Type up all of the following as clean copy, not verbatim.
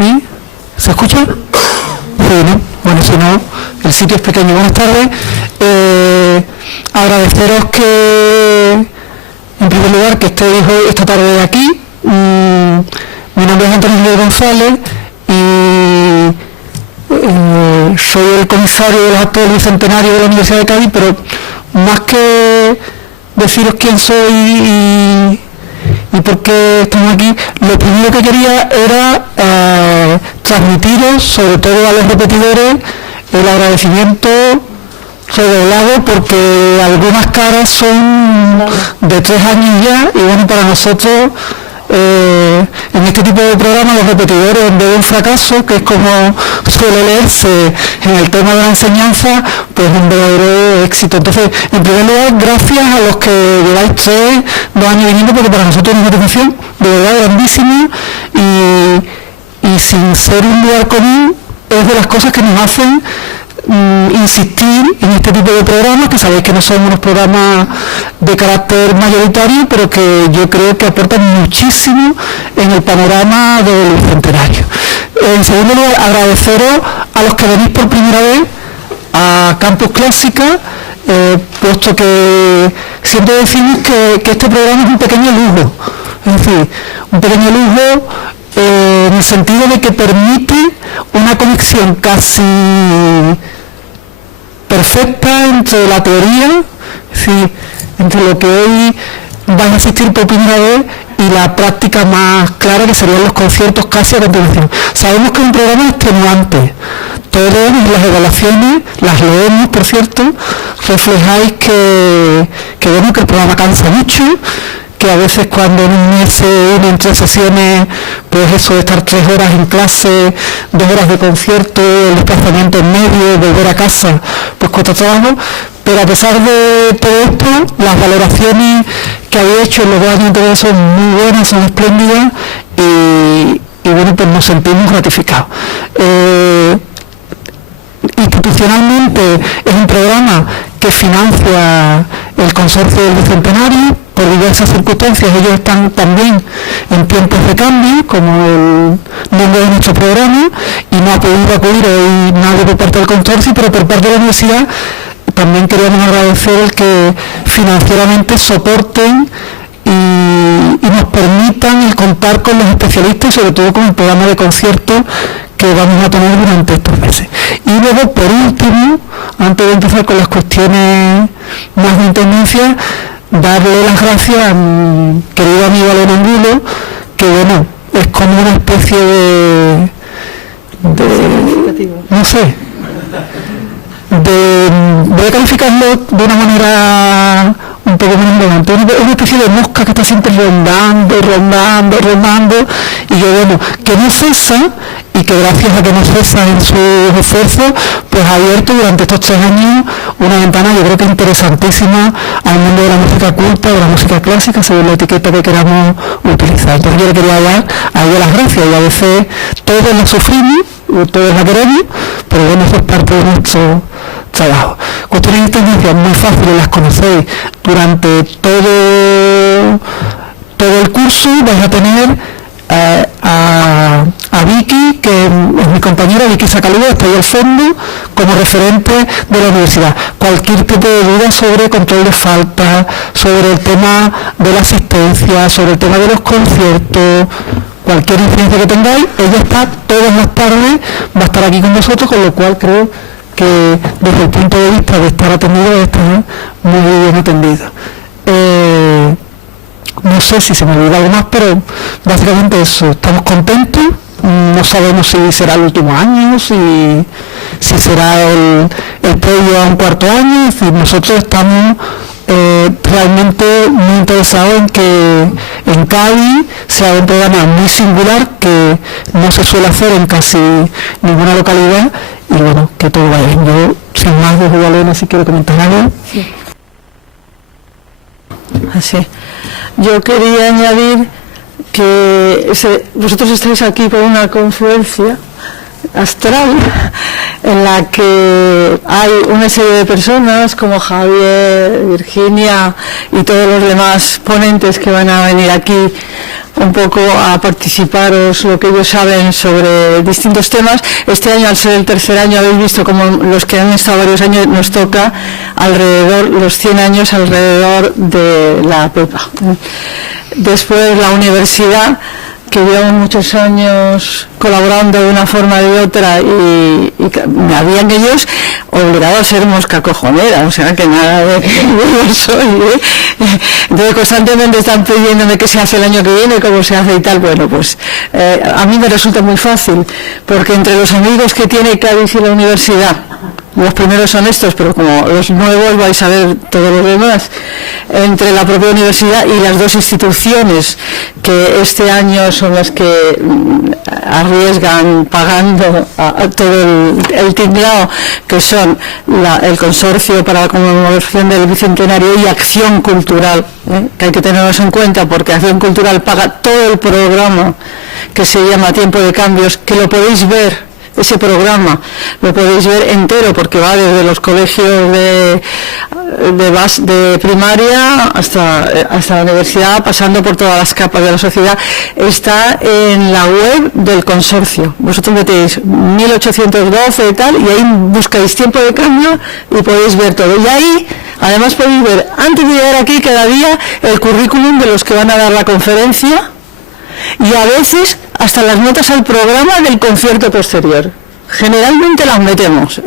¿Sí? ¿Se escucha? Sí, ¿no? Bueno, si no, el sitio es pequeño. Buenas tardes. Agradeceros que, en primer lugar, que estéis hoy, esta tarde aquí. Mi nombre es Antonio González y soy el comisario de los actos del bicentenario de la Universidad de Cádiz, pero más que deciros quién soy y por qué estamos aquí, lo primero que quería era transmitiros, sobre todo a los repetidores, el agradecimiento redoblado, porque algunas caras son de 3 años ya, y bueno, para nosotros en este tipo de programas los repetidores, en vez de un fracaso, que es como suele leerse en el tema de la enseñanza, pues un verdadero éxito. Entonces, en primer lugar, gracias a los que lleváis 2 años viniendo, porque para nosotros es una motivación de verdad grandísima y sin ser un lugar común, es de las cosas que nos hacen insistir en este tipo de programas, que sabéis que no son unos programas de carácter mayoritario, pero que yo creo que aportan muchísimo en el panorama del bicentenario. En segundo lugar, agradeceros a los que venís por primera vez a Campus Clásica, puesto que siempre decimos que este programa es un pequeño lujo, es decir, un pequeño lujo en el sentido de que permite una conexión casi perfecta entre la teoría, sí, entre lo que hoy van a asistir por primera vez y la práctica más clara, que serían los conciertos casi a continuación. Sabemos que es un programa extenuante. Todas las evaluaciones, las leemos, por cierto, reflejáis que el programa cansa mucho, que a veces cuando en un mes se unen 3 sesiones, pues eso de estar 3 horas en clase, 2 horas de concierto, el desplazamiento en medio, volver a casa, pues cuesta trabajo. Pero a pesar de todo esto, las valoraciones que habéis hecho en los 2 años anteriores son muy buenas, son espléndidas y bueno, pues nos sentimos gratificados. Institucionalmente es un programa que financia el Consorcio del Bicentenario. Por diversas circunstancias ellos están también en tiempos de cambio, como el nombre de nuestro programa, y no ha podido acudir hoy nadie por parte del consorcio, pero por parte de la universidad también queríamos agradecer el que financieramente soporten y nos permitan el contar con los especialistas, sobre todo con el programa de conciertos que vamos a tener durante estos meses. Y luego, por último, antes de empezar con las cuestiones más de intendencia, darle las gracias a mi querido amigo Alena Angulo, que bueno, es como una especie de no sé, voy a calificarlo de una manera un poco menos elegante, una especie de mosca que está siempre rondando, y que bueno, que no cesa, y que gracias a que no cesa en sus esfuerzos, pues ha abierto durante estos 3 años una ventana, yo creo que interesantísima, al mundo de la música culta, de la música clásica, según la etiqueta que queramos utilizar. Entonces yo le quería dar a ella las gracias, y a veces todos la sufrimos, todos la queremos, pero bueno, eso es parte de nuestro trabajo. Cuestiones de tendencias muy fáciles, las conocéis durante todo el curso. Vais a tener a Vicky, que es mi compañera, Vicky Sacalúa, está ahí al fondo, como referente de la universidad. Cualquier tipo de duda sobre control de falta, sobre el tema de la asistencia, sobre el tema de los conciertos, cualquier incidencia que tengáis, ella está todas las tardes, va a estar aquí con nosotros, con lo cual creo que desde el punto de vista de estar atendido está muy bien atendido. No sé si se me olvida algo más, pero básicamente eso, estamos contentos, no sabemos si será el último año, si será el previo a un 4.º año, es decir, nosotros estamos realmente muy interesados en que en Cádiz sea un programa muy singular, que no se suele hacer en casi ninguna localidad, y bueno, que todo vaya bien. Yo, sin más, desde Elena, si quiero comentar algo. Sí. Así. Yo quería añadir que vosotros estáis aquí por una confluencia astral en la que hay una serie de personas como Javier, Virginia y todos los demás ponentes que van a venir aquí un poco a participaros lo que ellos saben sobre distintos temas. Este año, al ser el tercer año, habéis visto como los que han estado varios años, nos toca alrededor, los 100 años alrededor de la Pepa. Después la universidad, que llevan muchos años colaborando de una forma o de otra y me habían ellos obligado a ser mosca cojonera, o sea que nada de que yo soy, Entonces constantemente están pidiéndome qué se hace el año que viene, cómo se hace y tal. Bueno, pues a mí me resulta muy fácil, porque entre los amigos que tiene Cádiz y la universidad, los primeros son estos, pero como los nuevos vais a ver todos los demás, entre la propia universidad y las dos instituciones que este año son las que arriesgan pagando a todo el tinglao, que son el Consorcio para la Conmemoración del Bicentenario y Acción Cultural, que hay que tenerlos en cuenta, porque Acción Cultural paga todo el programa que se llama Tiempo de Cambios, que lo podéis ver. Ese programa lo podéis ver entero, porque va desde los colegios de primaria hasta la universidad, pasando por todas las capas de la sociedad. Está en la web del consorcio. Vosotros metéis 1812 y tal, y ahí buscáis Tiempo de Cambio y podéis ver todo. Y ahí, además, podéis ver, antes de llegar aquí, cada día, el currículum de los que van a dar la conferencia, y a veces hasta las notas al programa del concierto posterior. Generalmente las metemos,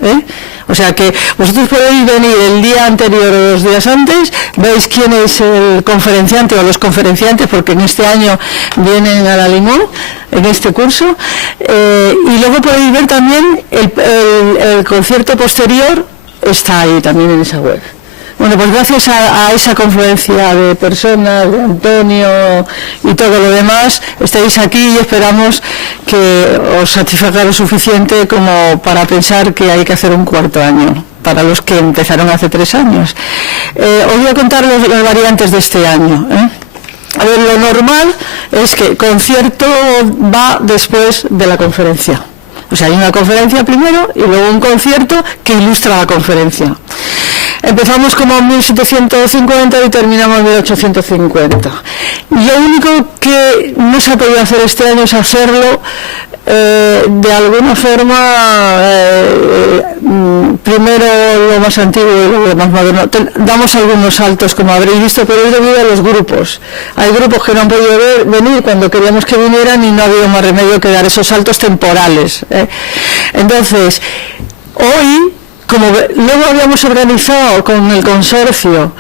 O sea que vosotros podéis venir el día anterior o 2 días antes, veis quién es el conferenciante o los conferenciantes, porque en este año vienen a la Limón, en este curso, y luego podéis ver también el concierto posterior, está ahí también en esa web. Bueno, pues gracias a esa confluencia de personas, de Antonio y todo lo demás, estáis aquí y esperamos que os satisfaga lo suficiente como para pensar que hay que hacer un cuarto año, para los que empezaron hace 3 años. Os voy a contar las variantes de este año, A ver, lo normal es que el concierto va después de la conferencia. O sea, hay una conferencia primero y luego un concierto que ilustra la conferencia. Empezamos como en 1750 y terminamos en 1850. Lo único que no se ha podido hacer este año es hacerlo de alguna forma, primero lo más antiguo y luego lo más moderno. Damos algunos saltos, como habréis visto, pero es debido a los grupos. Hay grupos que no han podido venir cuando queríamos que vinieran y no ha habido más remedio que dar esos saltos temporales. Entonces, hoy, como luego habíamos organizado con el consorcio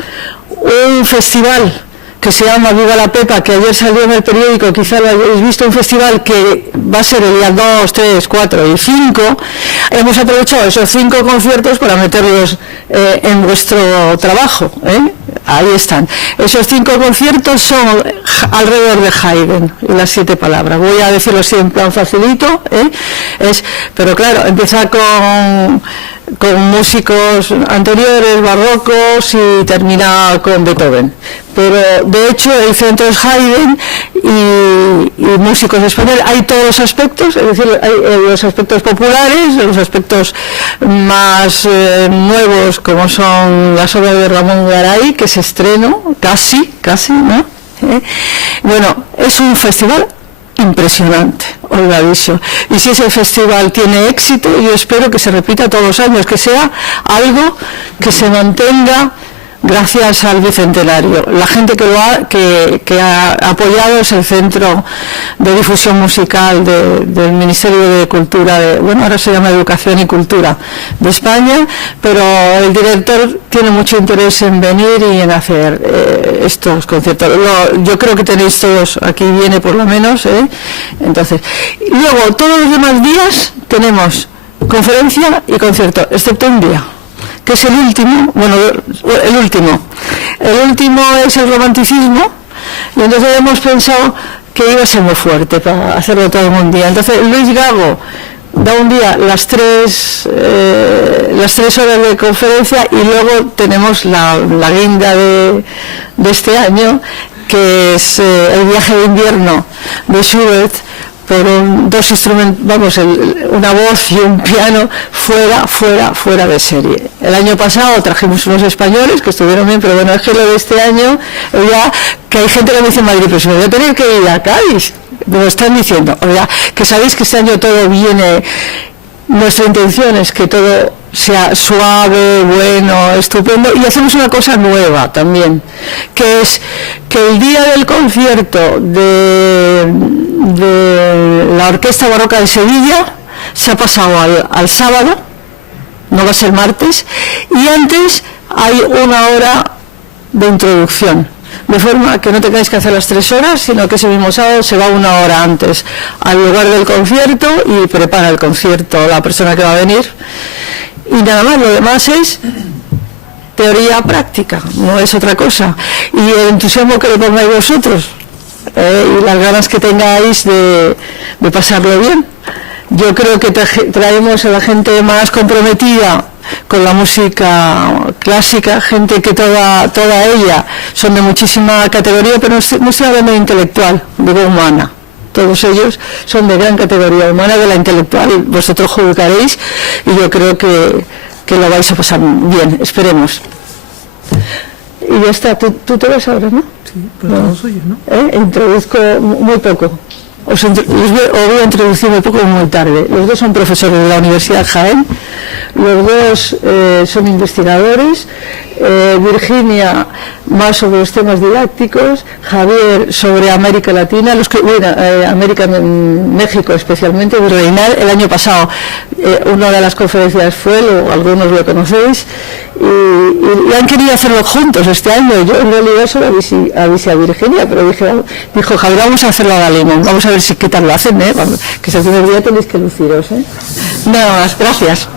un festival que se llama Viva la Pepa, que ayer salió en el periódico, quizá lo hayáis visto, un festival que va a ser el día 2, 3, 4 y 5, hemos aprovechado esos 5 conciertos para meterlos en vuestro trabajo, Ahí están. Esos 5 conciertos son alrededor de Haydn y las 7 palabras. Voy a decirlo así en plan facilito, pero claro, empieza con músicos anteriores, barrocos, y termina con Beethoven. Pero de hecho el centro es Haydn y músicos españoles. Hay todos los aspectos, es decir, hay los aspectos populares, los aspectos más nuevos, como son las obras de Ramón Garay, que se estrenó casi, ¿no? Bueno, es un festival impresionante, os lo aviso. Y si ese festival tiene éxito, yo espero que se repita todos los años, que sea algo que se mantenga gracias al Bicentenario. La gente que ha apoyado es el Centro de Difusión Musical del Ministerio de Cultura, ahora se llama Educación y Cultura de España, pero el director tiene mucho interés en venir y en hacer estos conciertos. Yo creo que tenéis todos, aquí viene por lo menos, Entonces, luego todos los demás días tenemos conferencia y concierto, excepto un día, que es el último. El último es el romanticismo, y entonces hemos pensado que iba a ser muy fuerte para hacerlo todo en un día. Entonces Luis Gago da un día las 3 horas de conferencia, y luego tenemos la guinda de este año, que es el viaje de invierno de Schubert, por dos instrumentos, vamos, una voz y un piano fuera de serie. El año pasado trajimos unos españoles que estuvieron bien, pero bueno, es que lo de este año, ya que hay gente que me dice en Madrid, pero si me voy a tener que ir a Cádiz, me lo están diciendo, o sea, que sabéis que este año todo viene, nuestra intención es que todo sea suave, bueno, estupendo, y hacemos una cosa nueva también, que es que el día del concierto de la Orquesta Barroca de Sevilla se ha pasado al sábado, no va a ser martes, y antes hay una hora de introducción, de forma que no tengáis que hacer las 3 horas, sino que ese mismo sábado se va una hora antes al lugar del concierto y prepara el concierto la persona que va a venir. Y nada más, lo demás es teoría práctica, no es otra cosa. Y el entusiasmo que le pongáis vosotros, y las ganas que tengáis de pasarlo bien. Yo creo que traemos a la gente más comprometida con la música clásica, gente que toda ella son de muchísima categoría, pero no estoy hablando de intelectual, digo humana. Todos ellos son de gran categoría humana, de la intelectual, y vosotros juzgaréis, y yo creo que lo vais a pasar bien, esperemos. Y ya está, tú te vas ahora, ¿no? Sí, pero todo suyo, ¿no? Introduzco muy poco. Os voy a introducir muy poco, muy tarde. Los dos son profesores de la Universidad Jaén, los dos son investigadores, Virginia más sobre los temas didácticos, Javier sobre América Latina, América, México especialmente, Virreinal. El año pasado una de las conferencias fue, algunos lo conocéis, y han querido hacerlo juntos este año. Yo en realidad solo avisé a Virginia, pero dijo Javier, vamos a hacerlo a Galimón, vamos a ver qué tal lo hacen, que ese primer día tenéis que luciros. Nada más, gracias.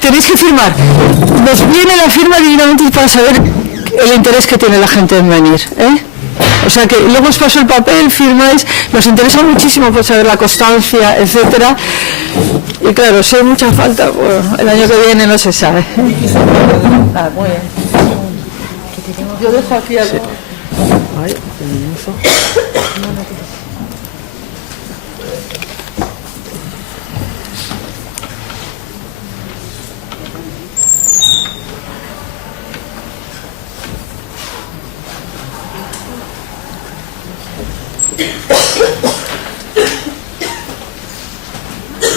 Tenéis que firmar. Nos viene la firma divinamente para saber el interés que tiene la gente en venir. O sea que luego os paso el papel, firmáis, nos interesa muchísimo por saber la constancia, etcétera. Y claro, si hay mucha falta, bueno, el año que viene no se sabe. Muy bien. Yo dejo aquí algo.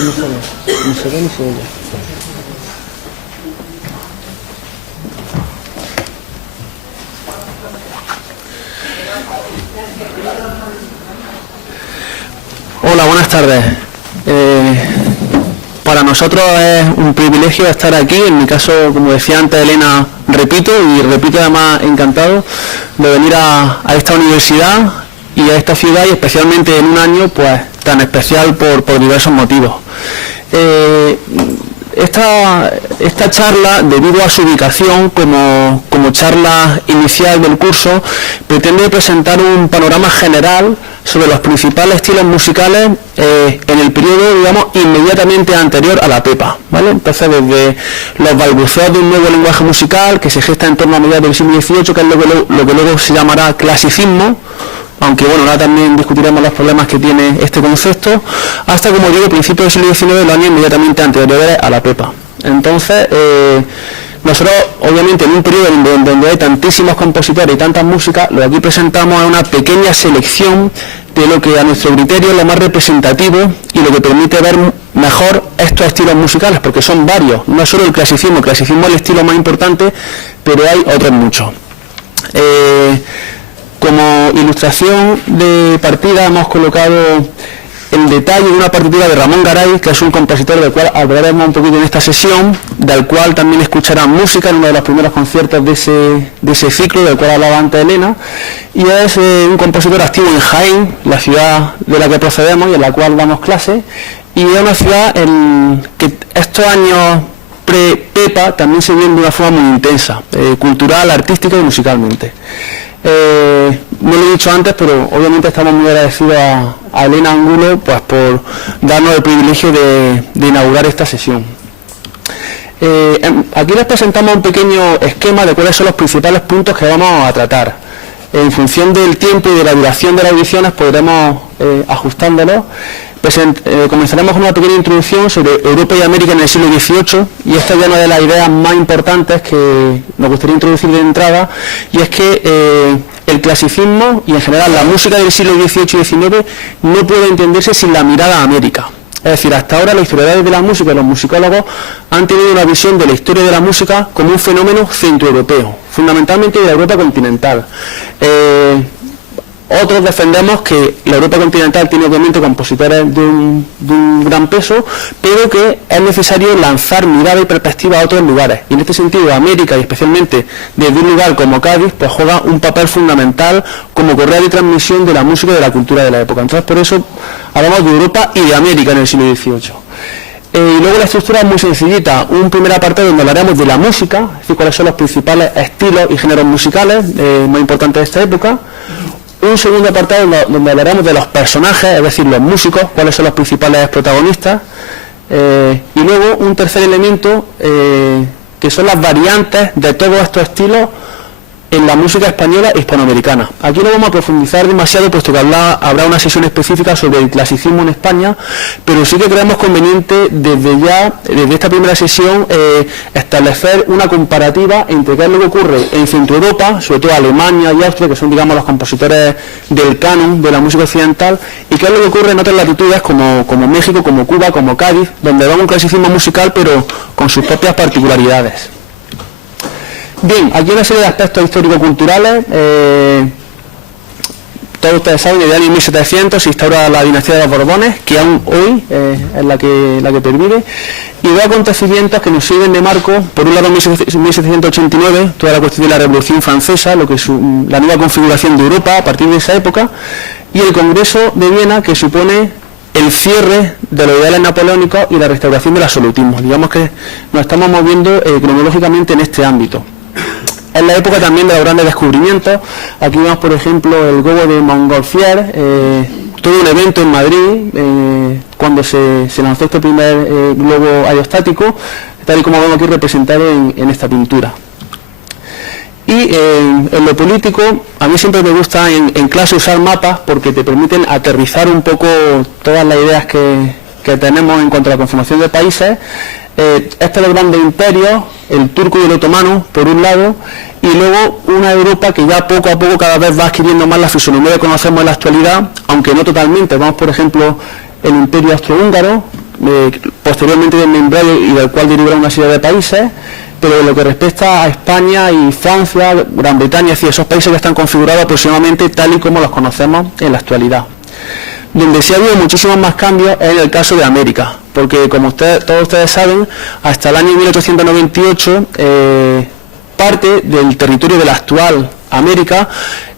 No se ve ni se oye. Hola, buenas tardes. Para nosotros es un privilegio estar aquí. En mi caso, como decía antes Elena, repito además encantado de venir a esta universidad y a esta ciudad, y especialmente en un año pues tan especial por diversos motivos. Esta charla, debido a su ubicación como charla inicial del curso, pretende presentar un panorama general sobre los principales estilos musicales en el periodo, digamos, inmediatamente anterior a la Pepa, ¿vale? Entonces, desde los balbuceos de un nuevo lenguaje musical que se gesta en torno a mediados del siglo XVIII, que es lo que luego se llamará clasicismo, aunque bueno, ahora también discutiremos los problemas que tiene este concepto, hasta, como digo, principios del siglo XIX, los años inmediatamente anteriores a la Pepa. Entonces, nosotros, obviamente, en un periodo donde hay tantísimos compositores y tantas músicas, lo que aquí presentamos es una pequeña selección de lo que a nuestro criterio es lo más representativo y lo que permite ver mejor estos estilos musicales, porque son varios, no solo el clasicismo es el estilo más importante, pero hay otros muchos. Como ilustración de partida hemos colocado el detalle de una partitura de Ramón Garay, que es un compositor del cual hablaremos un poquito en esta sesión, del cual también escucharán música en uno de los primeros conciertos de ese ciclo del cual hablaba antes Elena, y es un compositor activo en Jaén, la ciudad de la que procedemos y en la cual damos clases, y es una ciudad en que estos años pre-Pepa también se viven de una forma muy intensa, cultural, artística y musicalmente. No lo he dicho antes, pero obviamente estamos muy agradecidos a Elena Angulo pues por darnos el privilegio de inaugurar esta sesión. Aquí les presentamos un pequeño esquema de cuáles son los principales puntos que vamos a tratar. En función del tiempo y de la duración de las audiciones podremos ajustándolos, Comenzaremos con una pequeña introducción sobre Europa y América en el siglo XVIII, y esta es una de las ideas más importantes que nos gustaría introducir de entrada, y es que el clasicismo y en general la música del siglo XVIII y XIX no puede entenderse sin la mirada a América. Es decir, hasta ahora los historiadores de la música y los musicólogos han tenido una visión de la historia de la música como un fenómeno centroeuropeo, fundamentalmente de la Europa continental. Otros defendemos que la Europa continental tiene obviamente compositores de un gran peso, pero que es necesario lanzar mirada y perspectiva a otros lugares. Y en este sentido, América, y especialmente desde un lugar como Cádiz, pues juega un papel fundamental como correa de transmisión de la música y de la cultura de la época. Entonces, por eso hablamos de Europa y de América en el siglo XVIII. Y luego la estructura es muy sencillita. Un primer apartado donde hablaremos de la música, es decir, cuáles son los principales estilos y géneros musicales más importantes de esta época. Un segundo apartado donde hablaremos de los personajes, es decir, los músicos, cuáles son los principales protagonistas. Y luego un tercer elemento, que son las variantes de todos estos estilos en la música española e hispanoamericana. Aquí no vamos a profundizar demasiado, puesto que habrá una sesión específica sobre el clasicismo en España, pero sí que creemos conveniente desde esta primera sesión, establecer una comparativa entre qué es lo que ocurre en Centroeuropa, sobre todo Alemania y Austria, que son, digamos, los compositores del canon de la música occidental, y qué es lo que ocurre en otras latitudes como México, como Cuba, como Cádiz, donde va un clasicismo musical pero con sus propias particularidades. Bien, aquí hay una serie de aspectos histórico-culturales. Todos ustedes saben que en el año 1700 se instaura la dinastía de los Borbones, que aún hoy es la que pervive, y dos acontecimientos que nos sirven de marco. Por un lado, 1789, toda la cuestión de la Revolución Francesa, lo que es la nueva configuración de Europa a partir de esa época, y el Congreso de Viena, que supone el cierre de los ideales napoleónicos y la restauración del absolutismo. Digamos que nos estamos moviendo cronológicamente en este ámbito. Es la época también de los grandes descubrimientos. Aquí vemos, por ejemplo, el globo de Montgolfier, todo un evento en Madrid, cuando se lanzó este primer globo aerostático, tal y como vemos aquí representado en esta pintura. Y en lo político, a mí siempre me gusta en clase usar mapas, porque te permiten aterrizar un poco todas las ideas que tenemos en cuanto a la conformación de países. Estos los grandes imperios, el turco y el otomano, por un lado, y luego una Europa que ya poco a poco cada vez va adquiriendo más la fisonomía que conocemos en la actualidad, aunque no totalmente. Vamos, por ejemplo, el imperio austrohúngaro, posteriormente desmembrado y del cual derivaron una serie de países, pero en lo que respecta a España y Francia, Gran Bretaña, es decir, esos países que están configurados aproximadamente tal y como los conocemos en la actualidad. Donde sí ha habido muchísimos más cambios es en el caso de América, porque como todos ustedes saben, hasta el año 1898 parte del territorio de la actual América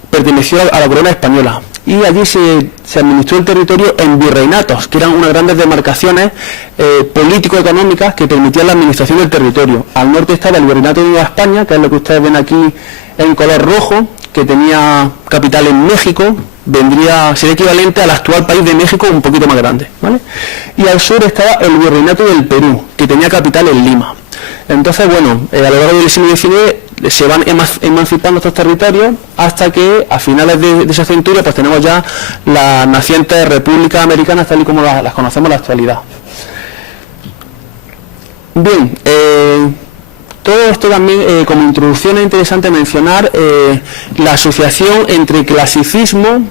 perteneció a la corona española, y allí se administró el territorio en virreinatos, que eran unas grandes demarcaciones político-económicas que permitían la administración del territorio. Al norte estaba el virreinato de Nueva España, que es lo que ustedes ven aquí en color rojo, que tenía capital en México, sería equivalente al actual país de México, un poquito más grande, ¿vale? Y al sur estaba el virreinato del Perú, que tenía capital en Lima. Entonces, bueno, a lo largo del siglo XIX se van emancipando estos territorios, hasta que a finales de esa centuria pues tenemos ya las nacientes repúblicas americanas tal y como las conocemos en la actualidad. Bien, todo esto también, como introducción, es interesante mencionar la asociación entre clasicismo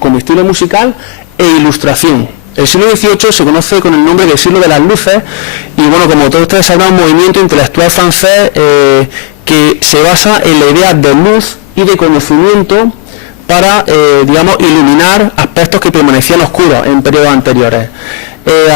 como estilo musical e ilustración. El siglo XVIII se conoce con el nombre de siglo de las luces, y bueno, como todos ustedes sabrán, un movimiento intelectual francés que se basa en la idea de luz y de conocimiento para, digamos, iluminar aspectos que permanecían oscuros en periodos anteriores.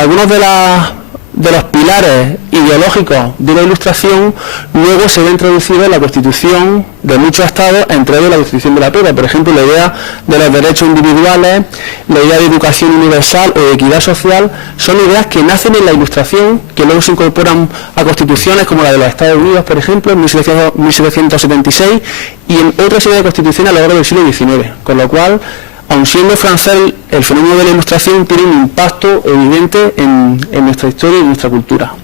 Algunos de los pilares ideológicos de la Ilustración luego se ven traducidos en la Constitución de muchos estados, entre ellos la Constitución de la Prueba. Por ejemplo, la idea de los derechos individuales, la idea de educación universal o de equidad social, son ideas que nacen en la Ilustración, que luego se incorporan a constituciones como la de los Estados Unidos, por ejemplo, en 1776, y en otra serie de constituciones a lo largo del siglo XIX, con lo cual, aun siendo francés, el fenómeno de la Ilustración tiene un impacto evidente en nuestra historia y en nuestra cultura.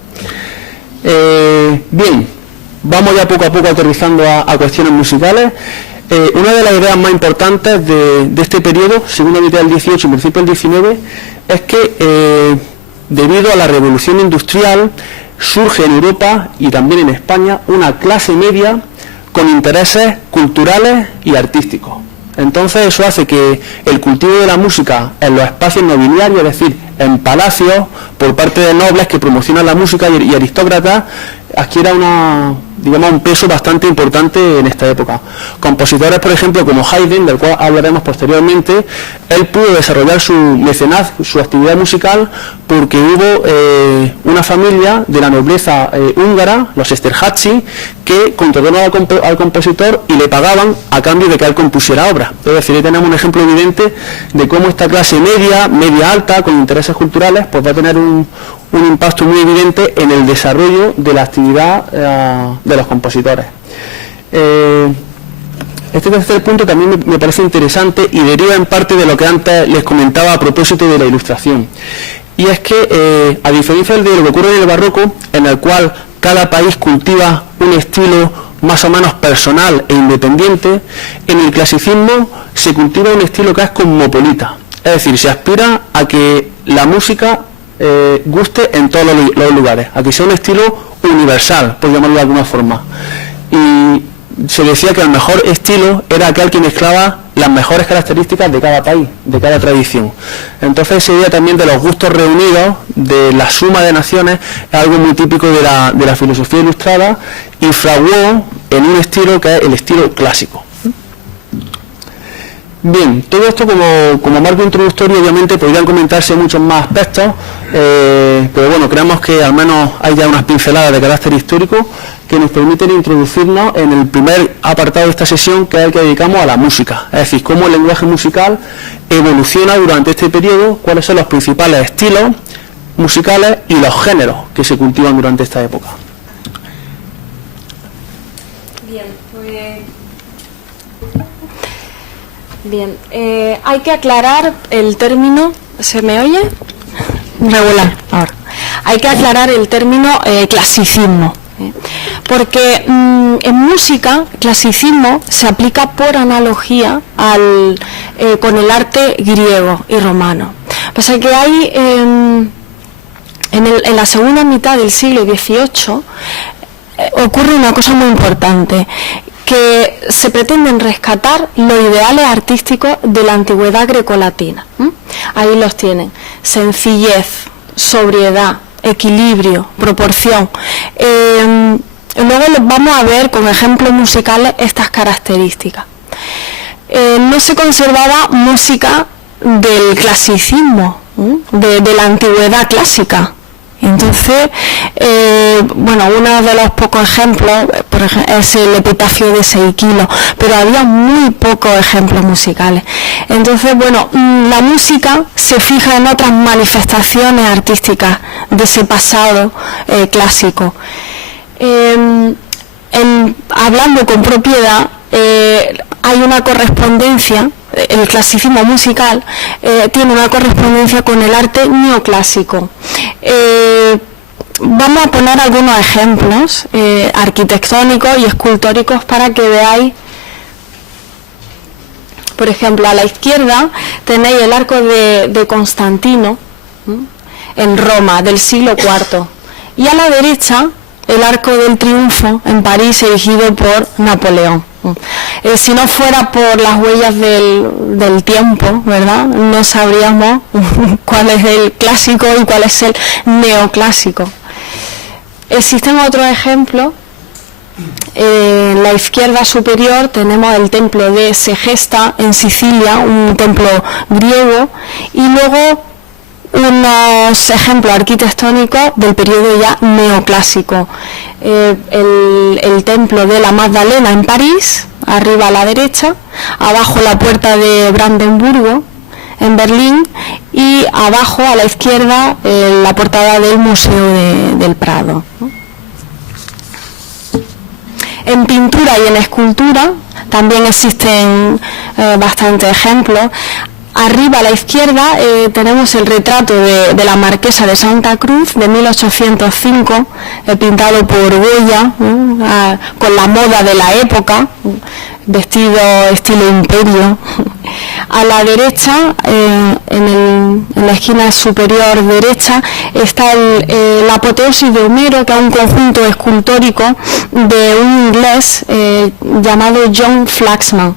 Bien, vamos ya poco a poco aterrizando a cuestiones musicales. una de las ideas más importantes de este periodo, segunda mitad del 18 y principio del 19, es que debido a la revolución industrial surge en Europa y también en España una clase media con intereses culturales y artísticos. Entonces eso hace que el cultivo de la música en los espacios nobiliarios, es decir, en palacios, por parte de nobles que promocionan la música y aristócratas, adquiera un peso bastante importante en esta época. Compositores, por ejemplo, como Haydn, del cual hablaremos posteriormente, él pudo desarrollar su mecenazgo, su actividad musical, porque hubo una familia de la nobleza húngara, los Esterházy, que contrataron al compositor y le pagaban a cambio de que él compusiera obras. Es decir, ahí tenemos un ejemplo evidente de cómo esta clase media alta, con intereses culturales, pues va a tener un impacto muy evidente en el desarrollo de la actividad de los compositores. Este tercer punto también me parece interesante y deriva en parte de lo que antes les comentaba a propósito de la Ilustración. Y es que, a diferencia de lo que ocurre en el barroco, en el cual cada país cultiva un estilo más o menos personal e independiente, en el clasicismo se cultiva un estilo que es cosmopolita. Es decir, se aspira a que la música guste en todos los lugares, a que sea un estilo universal, por llamarlo de alguna forma. Y se decía que el mejor estilo era aquel que mezclaba las mejores características de cada país, de cada tradición. Entonces esa idea también de los gustos reunidos, de la suma de naciones, es algo muy típico de la filosofía ilustrada y fraguó en un estilo que es el estilo clásico. Bien, todo esto como marco introductorio, obviamente podrían comentarse muchos más aspectos, pero bueno, creemos que al menos hay ya unas pinceladas de carácter histórico que nos permiten introducirnos en el primer apartado de esta sesión, que es el que dedicamos a la música, es decir, cómo el lenguaje musical evoluciona durante este periodo, cuáles son los principales estilos musicales y los géneros que se cultivan durante esta época. Bien, pues... Bien, hay que aclarar el término, ¿se me oye? Regular, ahora. Hay que aclarar el término clasicismo, porque en música, clasicismo se aplica por analogía con el arte griego y romano. Pasa que hay, en la segunda mitad del siglo XVIII, ocurre una cosa muy importante, que se pretenden rescatar los ideales artísticos de la antigüedad grecolatina. Ahí los tienen: sencillez, sobriedad, equilibrio, proporción. Luego vamos a ver con ejemplos musicales estas características. No se conservaba música del clasicismo, de la antigüedad clásica. Entonces, uno de los pocos ejemplos, por ejemplo, es el epitafio de Seiquilo, pero había muy pocos ejemplos musicales. Entonces, la música se fija en otras manifestaciones artísticas de ese pasado clásico. Hablando con propiedad, hay una correspondencia. El clasicismo musical tiene una correspondencia con el arte neoclásico. Vamos a poner algunos ejemplos arquitectónicos y escultóricos para que veáis. Por ejemplo, a la izquierda tenéis el arco de Constantino en Roma del siglo IV, y a la derecha el arco del triunfo en París, erigido por Napoleón. Si no fuera por las huellas del tiempo, ¿verdad?, no sabríamos cuál es el clásico y cuál es el neoclásico. Existen otros ejemplos. En la izquierda superior tenemos el templo de Segesta en Sicilia, un templo griego, y luego unos ejemplos arquitectónicos del periodo ya neoclásico. El templo de la Magdalena en París, arriba a la derecha, abajo la puerta de Brandenburgo en Berlín, y abajo a la izquierda la portada del Museo del Prado. En pintura y en escultura también existen bastantes ejemplos. Arriba a la izquierda tenemos el retrato de la Marquesa de Santa Cruz de 1805, pintado por Goya, con la moda de la época, vestido estilo imperio. A la derecha, en la esquina superior derecha, está la apoteosis de Homero, que es un conjunto escultórico de un inglés llamado John Flaxman.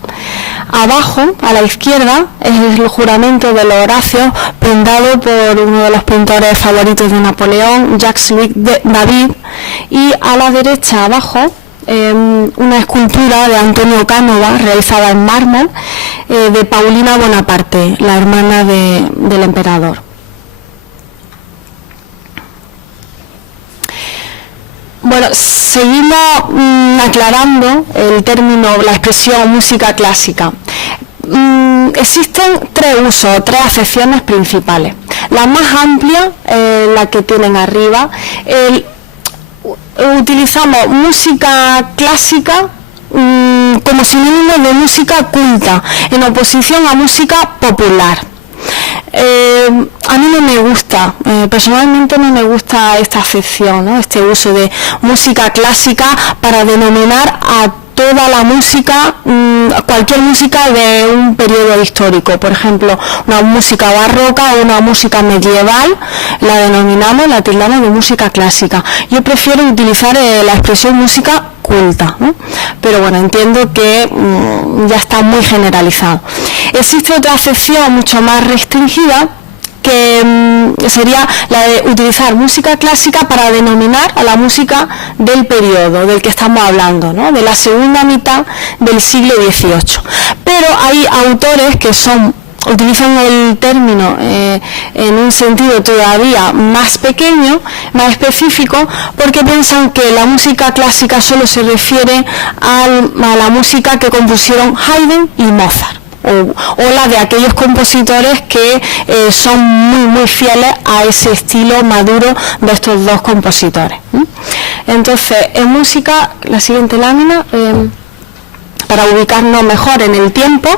Abajo, a la izquierda, es el juramento de los Horacios, pintado por uno de los pintores favoritos de Napoleón, Jacques-Louis David, y a la derecha, abajo, una escultura de Antonio Cánova realizada en mármol de Paulina Bonaparte, la hermana del emperador. Bueno, seguimos aclarando el término, la expresión música clásica. Existen tres usos, tres acepciones principales. La más amplia, la que tienen arriba, utilizamos música clásica como sinónimo de música culta, en oposición a música popular. A mí no me gusta, personalmente no me gusta esta acepción, ¿no? Este uso de música clásica para denominar a toda la música, cualquier música de un periodo histórico. Por ejemplo, una música barroca o una música medieval la denominamos, la tildamos de música clásica. Yo prefiero utilizar la expresión música culta, ¿no? Pero bueno, entiendo que ya está muy generalizado. Existe otra acepción mucho más restringida, que sería la de utilizar música clásica para denominar a la música del periodo del que estamos hablando, ¿no? De la segunda mitad del siglo XVIII. Pero hay autores que utilizan el término en un sentido todavía más pequeño, más específico, porque piensan que la música clásica solo se refiere a la música que compusieron Haydn y Mozart, o la de aquellos compositores que son muy fieles a ese estilo maduro de estos dos compositores. Entonces, en música, la siguiente lámina, para ubicarnos mejor en el tiempo,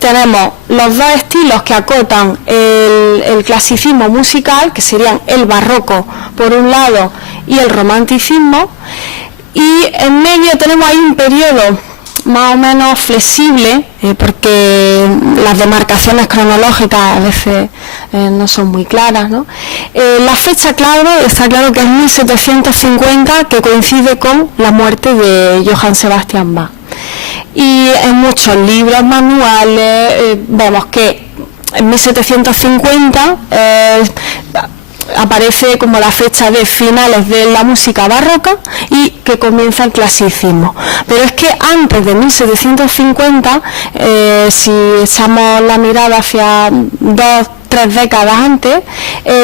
tenemos los dos estilos que acotan el clasicismo musical, que serían el barroco por un lado y el romanticismo, y en medio tenemos ahí un periodo más o menos flexible, porque las demarcaciones cronológicas a veces no son muy claras, ¿no? La fecha clave está claro que es 1750, que coincide con la muerte de Johann Sebastian Bach. Y en muchos libros, manuales, vemos que en 1750 aparece como la fecha de finales de la música barroca y que comienza el clasicismo. Pero es que antes de 1750, si echamos la mirada hacia 2-3 décadas antes,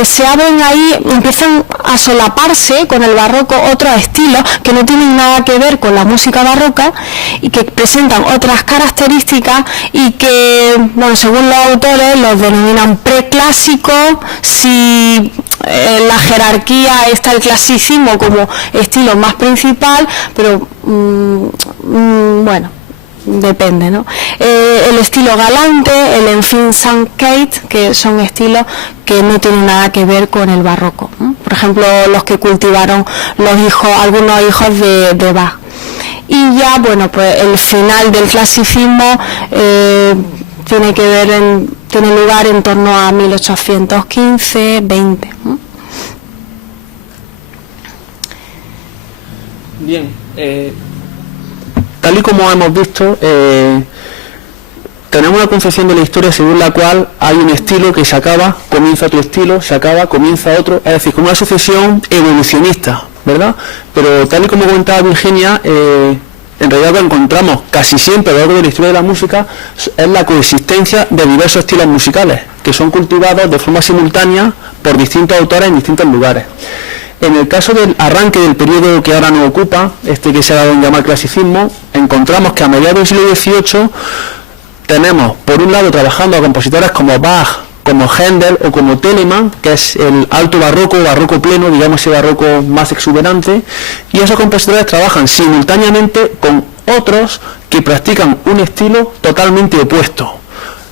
se abren ahí, empiezan a solaparse con el barroco otros estilos que no tienen nada que ver con la música barroca y que presentan otras características y que, bueno, según los autores los denominan preclásicos. Si en la jerarquía está el clasicismo como estilo más principal, pero bueno, depende, ¿no? El estilo galante, el Enfin Saint-Kate, que son estilos que no tienen nada que ver con el barroco, ¿no? Por ejemplo, los que cultivaron algunos hijos de Bach. Y ya, bueno, pues el final del clasicismo tiene lugar en torno a 1815-20. Bien, tal y como hemos visto, tenemos una concepción de la historia según la cual hay un estilo que se acaba, comienza otro estilo, se acaba, comienza otro, es decir, como una sucesión evolucionista, ¿verdad? Pero tal y como comentaba Virginia, en realidad lo que encontramos casi siempre a lo largo de la historia de la música es la coexistencia de diversos estilos musicales que son cultivados de forma simultánea por distintos autores en distintos lugares. En el caso del arranque del periodo que ahora nos ocupa, que se ha dado en llamar clasicismo, encontramos que a mediados del siglo XVIII tenemos, por un lado, trabajando a compositores como Bach, como Händel o como Telemann, que es el alto barroco, barroco pleno, digamos ese barroco más exuberante, y esos compositores trabajan simultáneamente con otros que practican un estilo totalmente opuesto.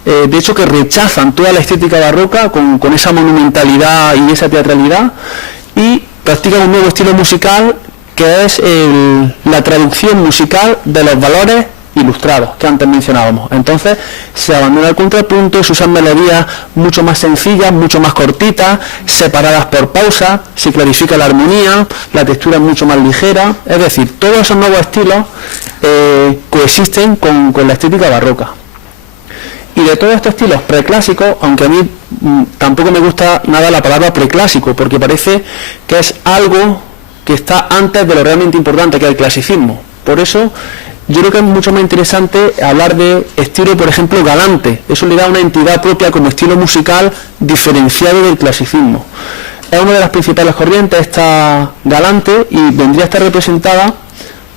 De hecho, que rechazan toda la estética barroca con esa monumentalidad y esa teatralidad, y practican un nuevo estilo musical que es la traducción musical de los valores ilustrados que antes mencionábamos. Entonces se abandona el contrapunto, se usan melodías mucho más sencillas, mucho más cortitas, separadas por pausas, se clarifica la armonía, la textura es mucho más ligera, es decir, todos esos nuevos estilos coexisten con la estética barroca. Y de todos estos estilos preclásicos, aunque a mí tampoco me gusta nada la palabra preclásico, porque parece que es algo que está antes de lo realmente importante, que es el clasicismo. Por eso yo creo que es mucho más interesante hablar de estilo, por ejemplo, galante. Eso le da una entidad propia como estilo musical diferenciado del clasicismo. Es una de las principales corrientes, esta galante, y vendría a estar representada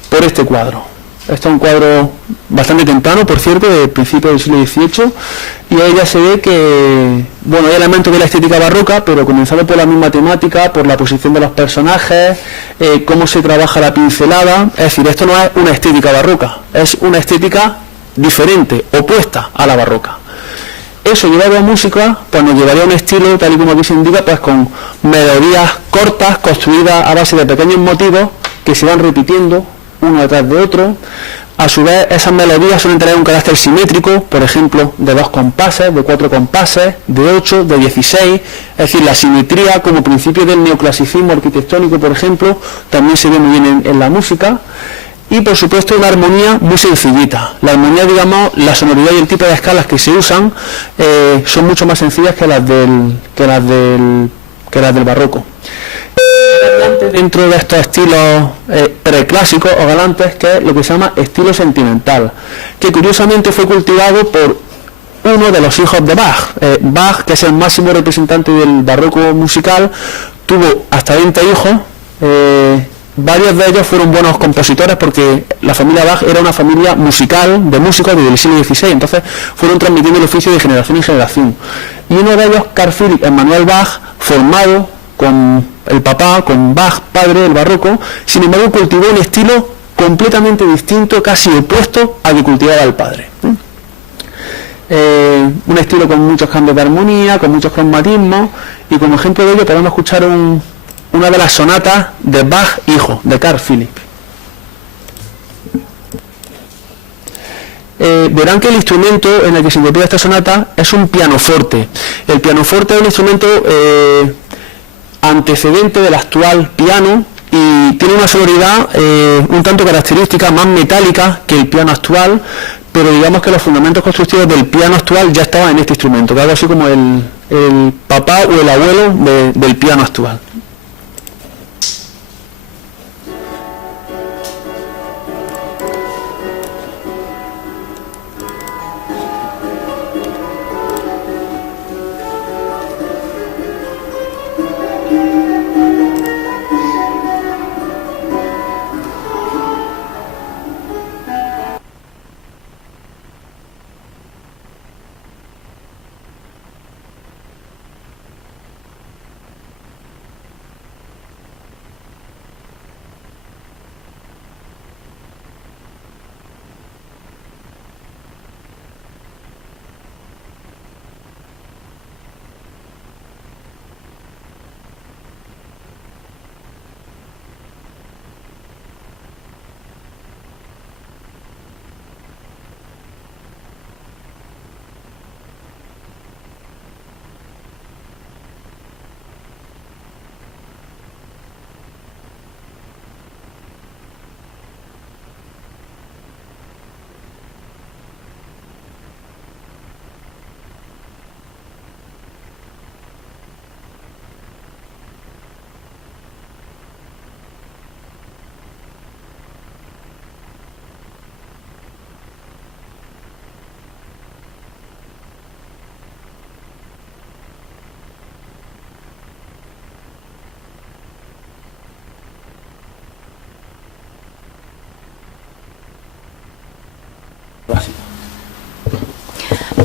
por este cuadro. Este es un cuadro bastante temprano, por cierto, del principio del siglo XVIII, y ahí ya se ve que, bueno, hay elementos de la estética barroca, pero comenzando por la misma temática, por la posición de los personajes, cómo se trabaja la pincelada. Es decir, esto no es una estética barroca, es una estética diferente, opuesta a la barroca. Eso llevado a música, pues nos llevaría a un estilo, tal y como aquí se indica, pues con melodías cortas, construidas a base de pequeños motivos que se van repitiendo uno detrás de otro. A su vez, esas melodías suelen tener un carácter simétrico, por ejemplo, de 2 compases, de 4 compases, de 8, de 16, es decir, la simetría como principio del neoclasicismo arquitectónico, por ejemplo, también se ve muy bien en la música. Y, por supuesto, una armonía muy sencillita. La armonía, digamos, la sonoridad y el tipo de escalas que se usan son mucho más sencillas que las del barroco. Dentro de estos estilos preclásicos o galantes, que es lo que se llama estilo sentimental, que curiosamente fue cultivado por uno de los hijos de Bach. Bach, que es el máximo representante del barroco musical, tuvo hasta 20 hijos. Varios de ellos fueron buenos compositores, porque la familia Bach era una familia musical, de músicos desde el siglo XVI, entonces fueron transmitiendo el oficio de generación en generación. Y uno de ellos, Carl Philipp Emanuel Bach, formado con el papá, con Bach, padre del barroco, sin embargo cultivó un estilo completamente distinto, casi opuesto al que cultivaba el padre. Un estilo con muchos cambios de armonía, con muchos cromatismos, y como ejemplo de ello podemos escuchar una de las sonatas de Bach hijo, de Carl Philipp. Verán que el instrumento en el que se interpreta esta sonata es un pianoforte. El pianoforte es un instrumento antecedente del actual piano y tiene una sonoridad un tanto característica, más metálica que el piano actual, pero digamos que los fundamentos constructivos del piano actual ya estaban en este instrumento, que es algo así como el papá o el abuelo del piano actual.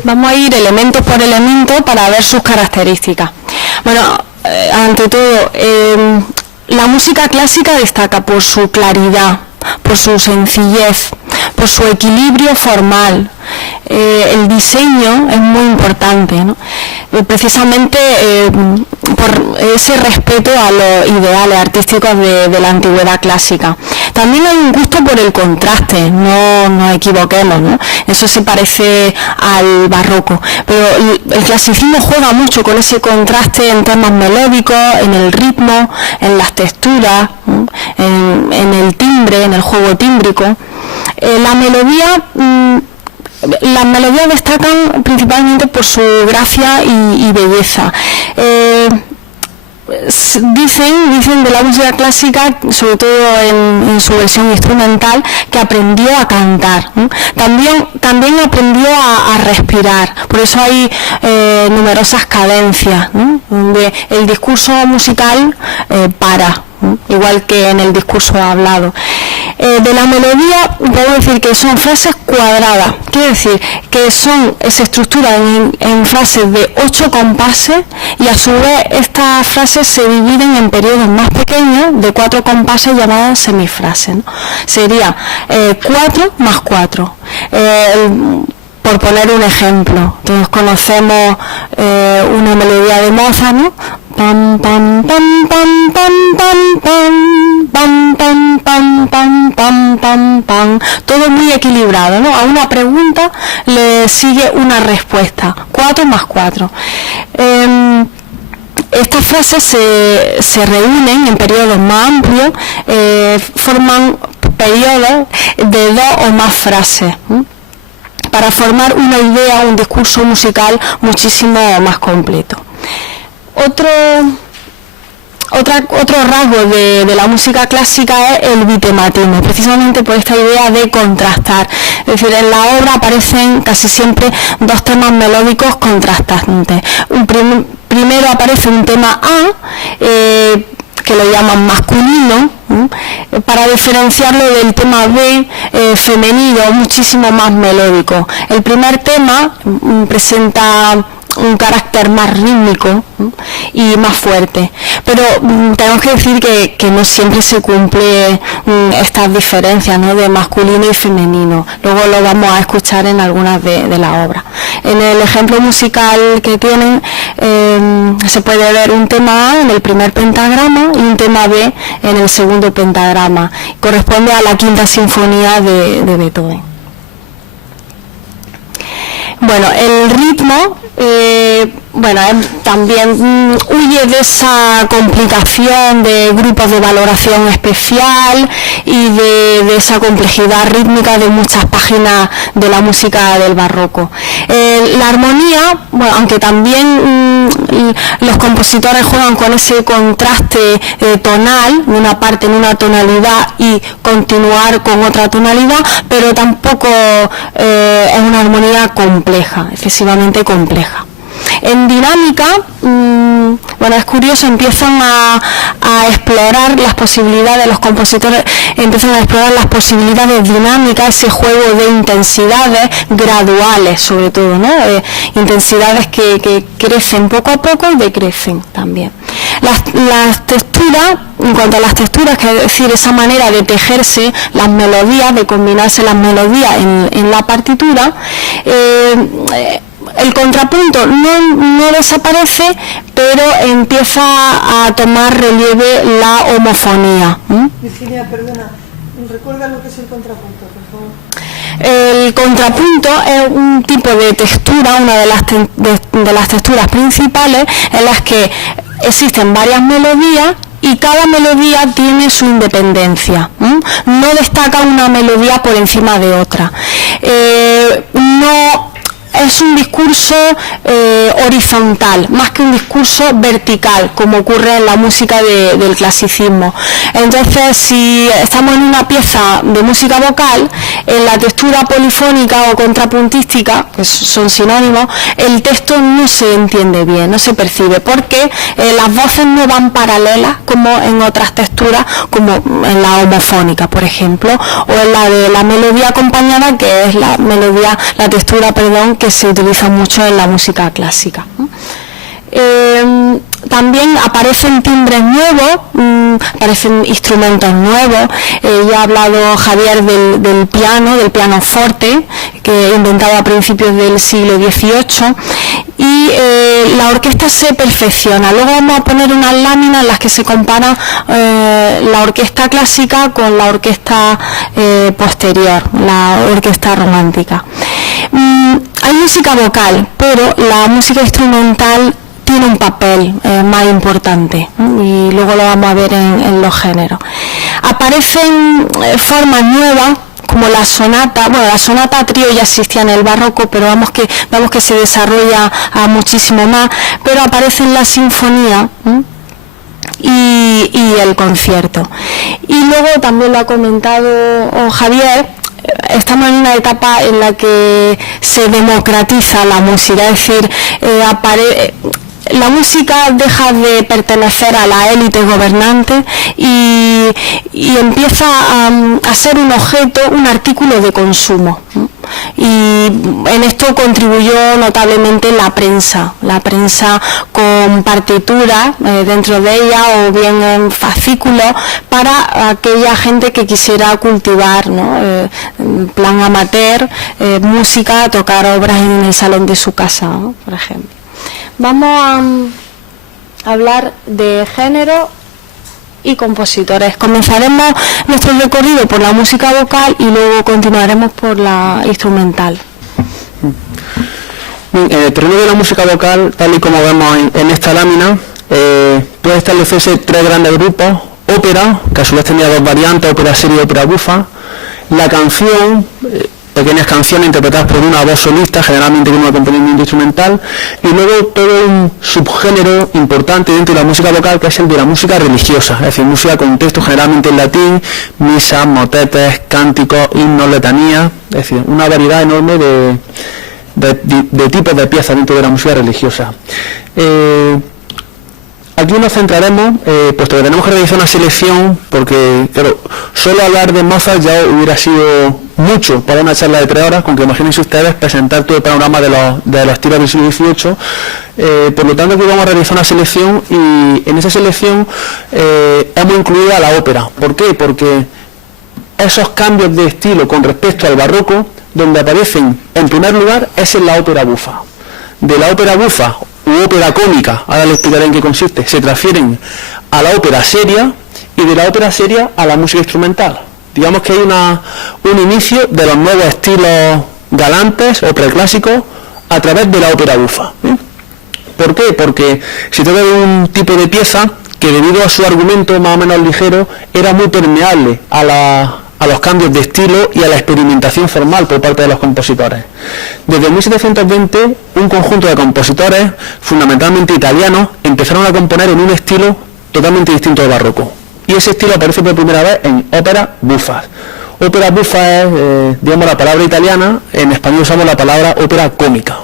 Vamos a ir elemento por elemento para ver sus características. Bueno, ante todo, la música clásica destaca por su claridad, por su sencillez, por su equilibrio formal. El diseño es muy importante, ¿no? precisamente por ese respeto a los ideales artísticos de la antigüedad clásica. También hay un gusto por el contraste, no nos equivoquemos, ¿no? Eso se parece al barroco, pero el clasicismo juega mucho con ese contraste en temas melódicos, en el ritmo, en las texturas, ¿no? en el timbre, en el juego tímbrico. Las melodías destacan principalmente por su gracia y belleza. Dicen de la música clásica, sobre todo en su versión instrumental, que aprendió a cantar, ¿no? También aprendió a respirar, por eso hay numerosas cadencias, ¿no? Donde el discurso musical para, ¿no? Igual que en el discurso hablado. De la melodía podemos decir que son frases cuadradas, quiere decir que se estructuran en frases de 8 compases, y a su vez estas frases se dividen en periodos más pequeños de 4 compases llamadas semifrases, ¿no? Sería 4 más 4. Por poner un ejemplo, todos conocemos una melodía de Mozart, ¿no? Pam pam pam pam pam pam pam pam pam pam pam pam pam, todo muy equilibrado, ¿no? A una pregunta le sigue una respuesta, 4 más 4. Estas frases se reúnen en periodos más amplios, forman periodos de 2 o más frases, ¿sí? Para formar una idea, un discurso musical muchísimo más completo. Otro rasgo de la música clásica es el bitematismo, precisamente por esta idea de contrastar. Es decir, en la obra aparecen casi siempre 2 temas melódicos contrastantes. Primero aparece un tema A, que lo llaman masculino, para diferenciarlo del tema B, femenino, muchísimo más melódico. El primer tema presenta un carácter más rítmico y más fuerte, pero tenemos que decir que no siempre se cumple estas diferencias, ¿no? De masculino y femenino. Luego lo vamos a escuchar en algunas de las obras. En el ejemplo musical que tienen se puede ver un tema A en el primer pentagrama y un tema B en el segundo pentagrama. Corresponde a la quinta sinfonía de Beethoven. Bueno, el ritmo también huye de esa complicación de grupos de valoración especial y de esa complejidad rítmica de muchas páginas de la música del barroco. La armonía, aunque también los compositores juegan con ese contraste tonal, una parte en una tonalidad y continuar con otra tonalidad, pero tampoco es una armonía compleja, excesivamente compleja. En dinámica, es curioso, empiezan a explorar las posibilidades, los compositores empiezan a explorar las posibilidades dinámicas, ese juego de intensidades graduales, sobre todo, ¿no? Intensidades que crecen poco a poco y decrecen también. Las texturas, en cuanto a las texturas, que es decir, esa manera de tejerse las melodías, de combinarse las melodías en la partitura, el contrapunto no desaparece, pero empieza a tomar relieve la homofonía. Virginia, perdona, recuerda lo que es el contrapunto, por favor. El contrapunto es un tipo de textura, una de las texturas principales, en las que existen varias melodías y cada melodía tiene su independencia. No destaca una melodía por encima de otra. Es un discurso horizontal, más que un discurso vertical, como ocurre en la música del clasicismo. Entonces, si estamos en una pieza de música vocal, en la textura polifónica o contrapuntística, que son sinónimos, el texto no se entiende bien, no se percibe, porque las voces no van paralelas, como en otras texturas, como en la homofónica, por ejemplo, o en la de la melodía acompañada, que es la textura, que se utiliza mucho en la música clásica. también aparecen timbres nuevos, aparecen instrumentos nuevos. Ya ha hablado Javier del piano forte, que inventado a principios del siglo XVIII, y la orquesta se perfecciona. Luego vamos a poner unas láminas en las que se compara la orquesta clásica con la orquesta posterior, la orquesta romántica. Hay música vocal, pero la música instrumental tiene un papel más importante, y luego lo vamos a ver en los géneros. Aparecen formas nuevas como la sonata. Bueno, la sonata a trío ya existía en el barroco, pero vemos que se desarrolla a muchísimo más, pero aparecen la sinfonía y el concierto. Y luego también lo ha comentado Javier, estamos en una etapa en la que se democratiza la música, es decir, la música deja de pertenecer a la élite gobernante y empieza a ser un objeto, un artículo de consumo. Y en esto contribuyó notablemente la prensa con partituras dentro de ella, o bien en fascículos, para aquella gente que quisiera cultivar, ¿no? En plan amateur, música, tocar obras en el salón de su casa, ¿no? Por ejemplo. Vamos a hablar de género y compositores. Comenzaremos nuestro recorrido por la música vocal y luego continuaremos por la instrumental. En el terreno de la música vocal, tal y como vemos en esta lámina, puede establecerse tres grandes grupos: ópera, que a su vez tenía dos variantes, ópera seria y ópera bufa; la canción, pequeñas canciones interpretadas por una voz solista, generalmente con un acompañamiento instrumental; y luego todo un subgénero importante dentro de la música vocal, que es el de la música religiosa, es decir, música con texto generalmente en latín, misas, motetes, cánticos, himnos, letanías, es decir, una variedad enorme de tipos de piezas dentro de la música religiosa. Aquí nos centraremos, puesto que tenemos que realizar una selección, porque claro, solo hablar de Mozart ya hubiera sido mucho para una charla de 3 horas, con que imagínense ustedes presentar todo el panorama de los estilos del siglo XVIII. Por lo tanto, aquí vamos a realizar una selección, y en esa selección hemos incluido a la ópera. ¿Por qué? Porque esos cambios de estilo con respecto al barroco, donde aparecen en primer lugar, es en la ópera bufa. De la ópera bufa u ópera cómica, ahora les explicaré en qué consiste, se transfieren a la ópera seria, y de la ópera seria a la música instrumental. Digamos que hay un inicio de los nuevos estilos galantes o preclásicos a través de la ópera bufa. ¿Por qué? Porque se trata de un tipo de pieza que, debido a su argumento más o menos ligero, era muy permeable a los cambios de estilo y a la experimentación formal por parte de los compositores. Desde 1720, un conjunto de compositores, fundamentalmente italianos, empezaron a componer en un estilo totalmente distinto al barroco. Y ese estilo aparece por primera vez en óperas bufas. Ópera bufa es, digamos, la palabra italiana; en español usamos la palabra ópera cómica.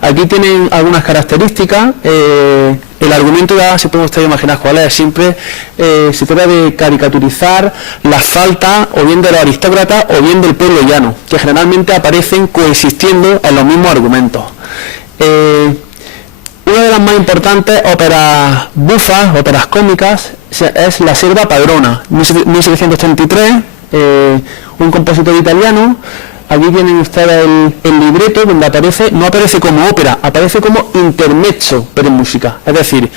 Aquí tienen algunas características. El argumento, ya se pueden ustedes imaginar cuál es. Siempre se trata de caricaturizar las faltas o bien de los aristócratas o bien del pueblo llano, que generalmente aparecen coexistiendo en los mismos argumentos. Una de las más importantes óperas bufas, óperas cómicas, es La Serva Padrona, 1733, un compositor italiano. Aquí tienen ustedes el libreto, donde no aparece como ópera, aparece como intermezzo, pero en música. Es decir,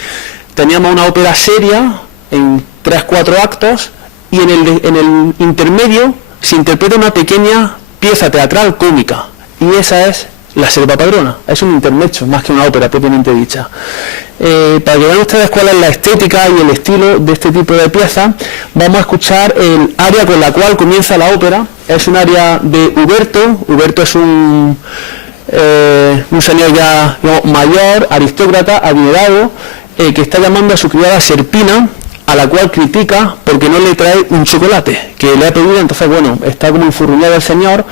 teníamos una ópera seria en 3-4 actos, y en el intermedio se interpreta una pequeña pieza teatral cómica, y esa es La Serva Padrona. Es un intermezzo más que una ópera propiamente dicha. Para que vean ustedes cuál es la estética y el estilo de este tipo de piezas, vamos a escuchar el aria con la cual comienza la ópera. Es un aria de Huberto. Huberto es un señor ya, digamos, mayor, aristócrata, adinerado, que está llamando a su criada Serpina, a la cual critica porque no le trae un chocolate que le ha pedido. Entonces, bueno, está como enfurruñado el señor.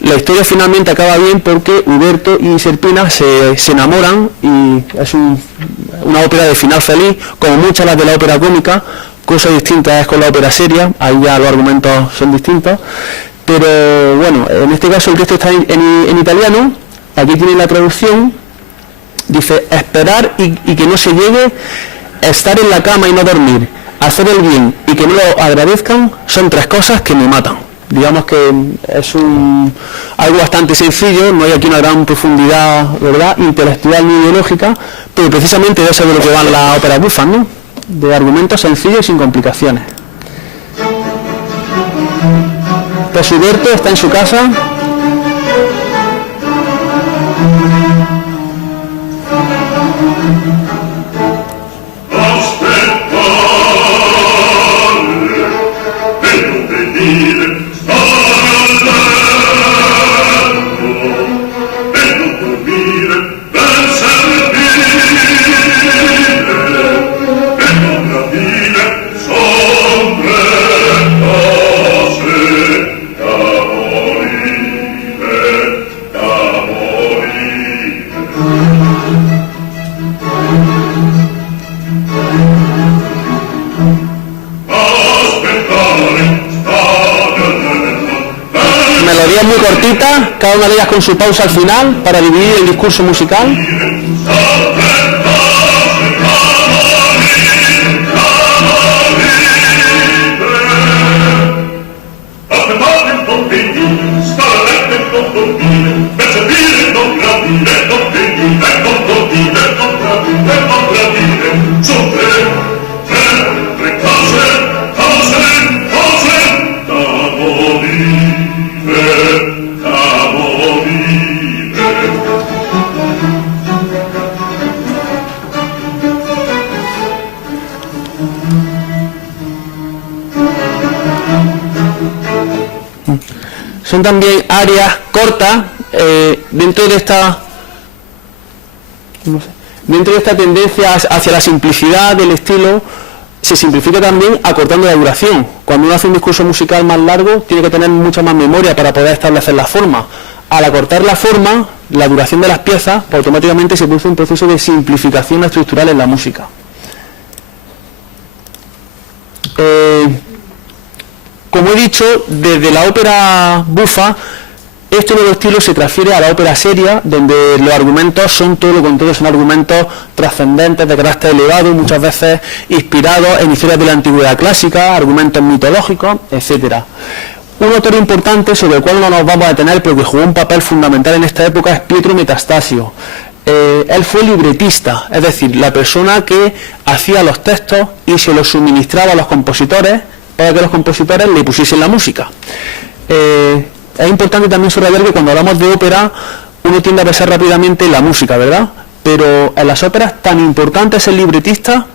La historia finalmente acaba bien, porque Huberto y Serpina se enamoran, y es una ópera de final feliz, como muchas las de la ópera cómica. Cosa distinta es con la ópera seria, ahí ya los argumentos son distintos. Pero bueno, en este caso el texto está en italiano. Aquí tienen la traducción. Dice, esperar y que no se llegue, estar en la cama y no dormir, hacer el bien y que no lo agradezcan, son 3 cosas que me matan. Digamos que es algo bastante sencillo, no hay aquí una gran profundidad, ¿verdad?, intelectual ni ideológica, pero precisamente de eso es de lo que van las óperas bufas, ¿no?, de argumentos sencillos y sin complicaciones. Pesuberto está en su casa. Muy cortita, cada una de ellas con su pausa al final para dividir el discurso musical. Son también áreas cortas dentro de esta tendencia hacia la simplicidad del estilo. Se simplifica también acortando la duración. Cuando uno hace un discurso musical más largo, tiene que tener mucha más memoria para poder establecer la forma. Al acortar la forma, la duración de las piezas, pues automáticamente se produce un proceso de simplificación estructural en la música. Como he dicho, desde la ópera bufa, este nuevo estilo se transfiere a la ópera seria, donde los argumentos son todo lo contrario, son argumentos trascendentes de carácter elevado, muchas veces inspirados en historias de la antigüedad clásica, argumentos mitológicos, etcétera. Un autor importante sobre el cual no nos vamos a detener, pero que jugó un papel fundamental en esta época, es Pietro Metastasio. Él fue libretista, es decir, la persona que hacía los textos y se los suministraba a los compositores para que los compositores le pusiesen la música. Es importante también subrayar que cuando hablamos de ópera uno tiende a pensar rápidamente en la música, ¿verdad? Pero en las óperas tan importante es el libretista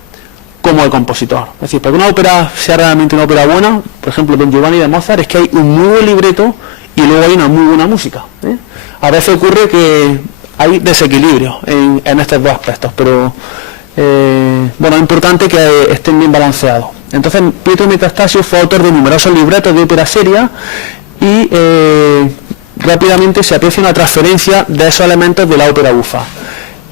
como el compositor. Es decir, para que una ópera sea realmente una ópera buena, por ejemplo, Don Giovanni de Mozart, es que hay un muy buen libreto y luego hay una muy buena música, ¿eh? A veces ocurre que hay desequilibrio en estos 2 aspectos, pero bueno, es importante que estén bien balanceados. Entonces, Pietro Metastasio fue autor de numerosos libretos de ópera seria y rápidamente se aprecia una transferencia de esos elementos de la ópera bufa.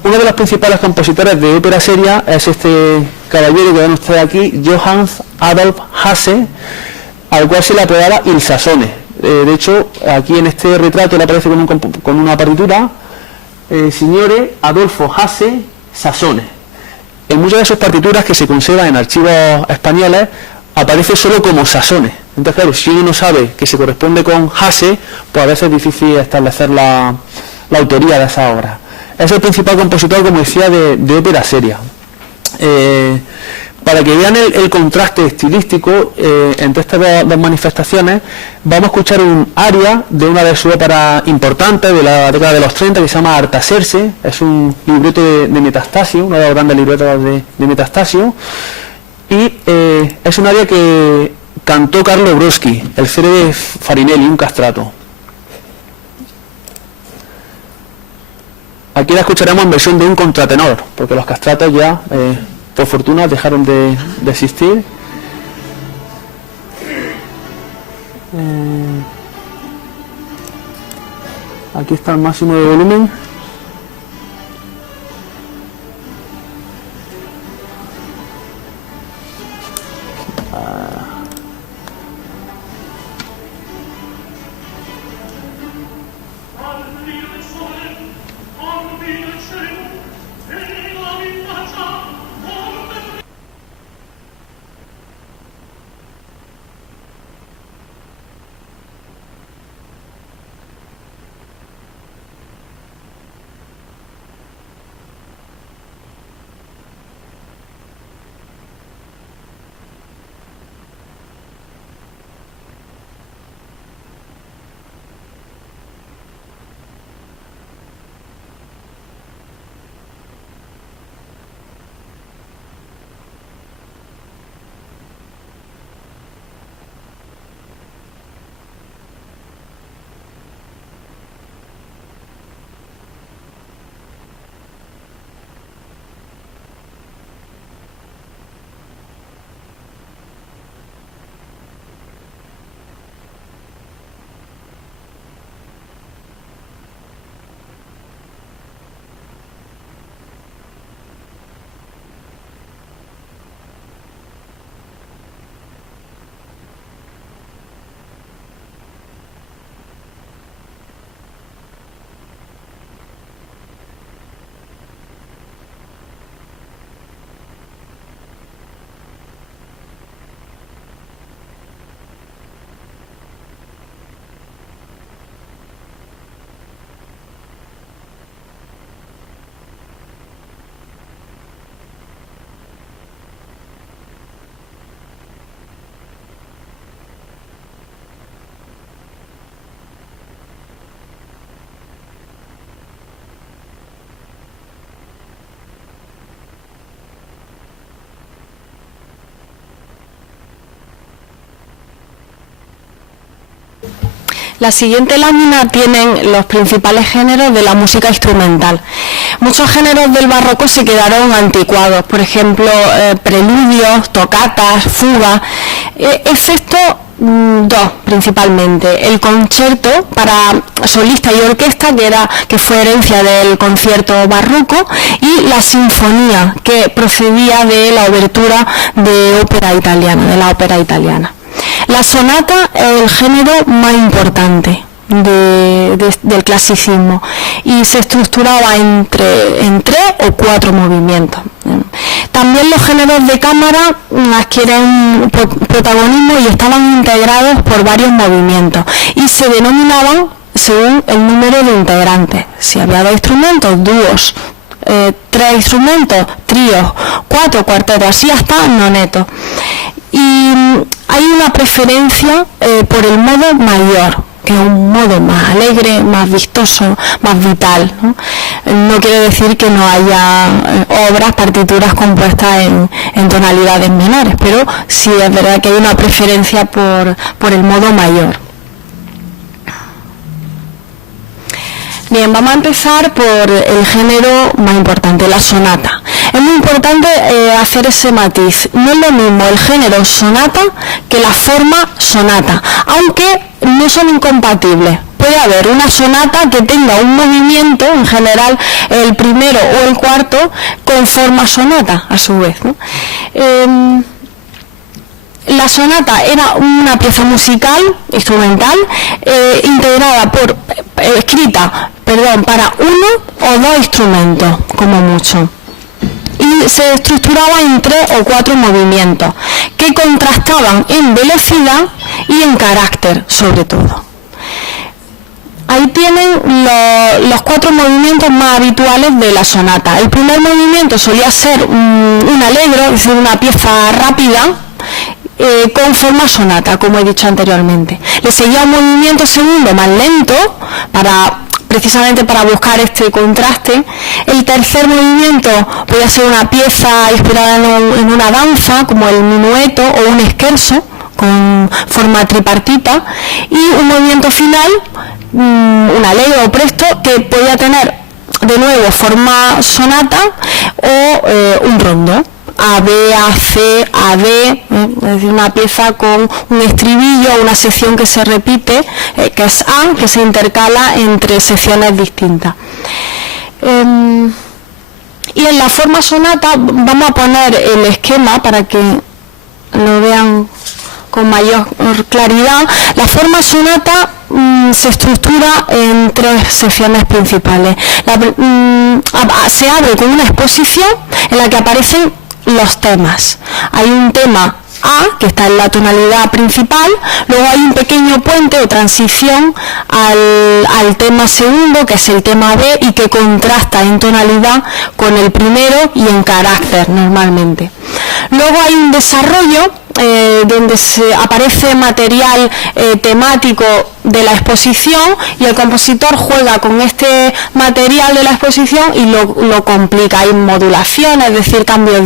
Uno de los principales compositores de ópera seria es este caballero que ven ustedes aquí, Johannes Adolf Hasse, al cual se le apodaba Il Sassone. De hecho, aquí en este retrato le aparece con una partitura, Signore Adolfo Hasse Sassone. En muchas de sus partituras que se conservan en archivos españoles aparece solo como Sassone. Entonces, claro, si uno no sabe que se corresponde con Hasse, pues a veces es difícil establecer la autoría de esa obra. Es el principal compositor, como decía, de ópera seria. Para que vean el contraste estilístico entre estas 2 manifestaciones, vamos a escuchar un aria de una de sus óperas importantes de la década de los 30 que se llama Artaserse. Es un libreto de Metastasio, uno de los grandes libretos de Metastasio, y es un aria que cantó Carlo Broschi, el célebre Farinelli, un castrato. Aquí la escucharemos en versión de un contratenor, porque los castratos ya, por fortuna, dejaron de existir. Aquí está el máximo de volumen. La siguiente lámina tienen los principales géneros de la música instrumental. Muchos géneros del barroco se quedaron anticuados, por ejemplo, preludios, tocatas, fugas, excepto dos principalmente: el concierto para solista y orquesta, que fue herencia del concierto barroco, y la sinfonía, que procedía de la obertura de la ópera italiana. La sonata es el género más importante del clasicismo y se estructuraba en 3 o 4 movimientos. También los géneros de cámara adquieren protagonismo y estaban integrados por varios movimientos y se denominaban según el número de integrantes. Si había 2 instrumentos, dúos, 3 instrumentos, tríos, 4 cuartetos, así hasta nonetos. Y hay una preferencia por el modo mayor, que es un modo más alegre, más vistoso, más vital, ¿no? No quiere decir que no haya partituras compuestas en tonalidades menores, pero sí es verdad que hay una preferencia por el modo mayor. Bien, vamos a empezar por el género más importante, la sonata. Es muy importante hacer ese matiz. No es lo mismo el género sonata que la forma sonata, aunque no son incompatibles. Puede haber una sonata que tenga un movimiento, en general el primero o el cuarto, con forma sonata a su vez, ¿no? La sonata era una pieza musical, instrumental, escrita para 1 o 2 instrumentos, como mucho. Y se estructuraba en 3 o 4 movimientos, que contrastaban en velocidad y en carácter, sobre todo. Ahí tienen los 4 movimientos más habituales de la sonata. El primer movimiento solía ser un allegro, es decir, una pieza rápida, con forma sonata, como he dicho anteriormente. Le seguía un movimiento segundo más lento, precisamente para buscar este contraste. El tercer movimiento podía ser una pieza inspirada en una danza, como el minueto o un scherzo, con forma tripartita, y un movimiento final, un allegro o presto, que podía tener de nuevo forma sonata o un rondo. A, B, A, C, A, D, es decir, una pieza con un estribillo, una sección que se repite, que es A, que se intercala entre secciones distintas. Y en la forma sonata vamos a poner el esquema para que lo vean con mayor claridad. La forma sonata se estructura en 3 secciones principales. Se abre con una exposición en la que aparecen los temas. Hay un tema A, que está en la tonalidad principal, luego hay un pequeño puente o transición al tema segundo, que es el tema B, y que contrasta en tonalidad con el primero y en carácter normalmente. Luego hay un desarrollo donde aparece material temático de la exposición, y el compositor juega con este material de la exposición y lo complica. Hay modulaciones, es decir, cambios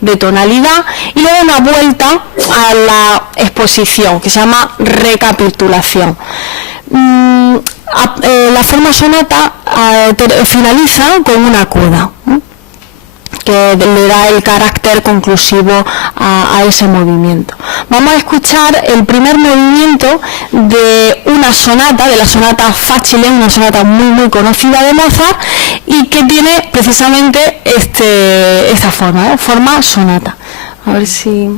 de tonalidad, y luego una vuelta a la exposición que se llama recapitulación. La forma sonata finaliza con una coda, que le da el carácter conclusivo a ese movimiento. Vamos a escuchar el primer movimiento de una sonata, de la sonata Facile, una sonata muy muy conocida de Mozart, y que tiene precisamente esta forma, forma sonata. A ver si...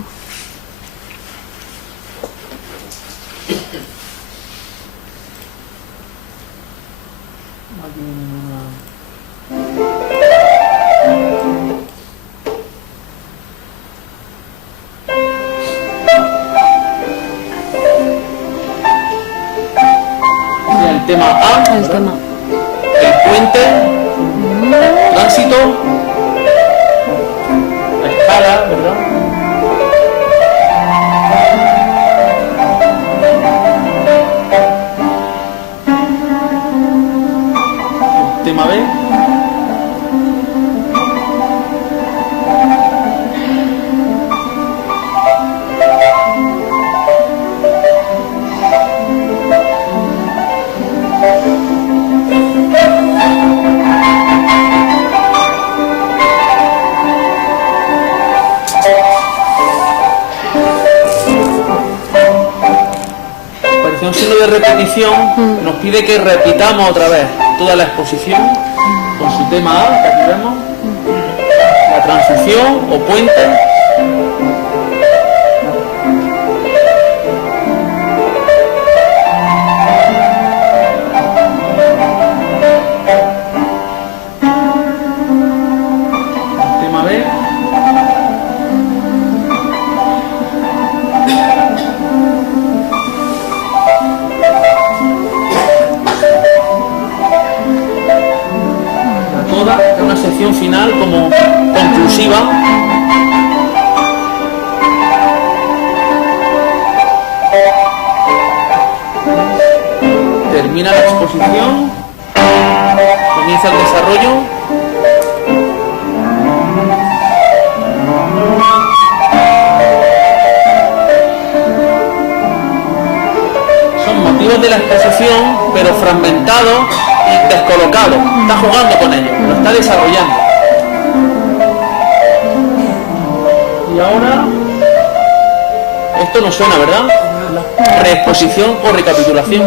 El tema A, El tema. el puente, tránsito, la escala, ¿verdad? El tema B. repetición nos pide que repitamos otra vez toda la exposición con su tema A, que aquí vemos, la transición o puente. Tema B. Es una sección final como conclusiva. Termina la exposición, comienza el desarrollo. Son motivos de la exposición, pero fragmentados y descolocados. Está jugando con ellos, lo está desarrollando. Y ahora, esto no suena, ¿verdad? Reexposición o recapitulación.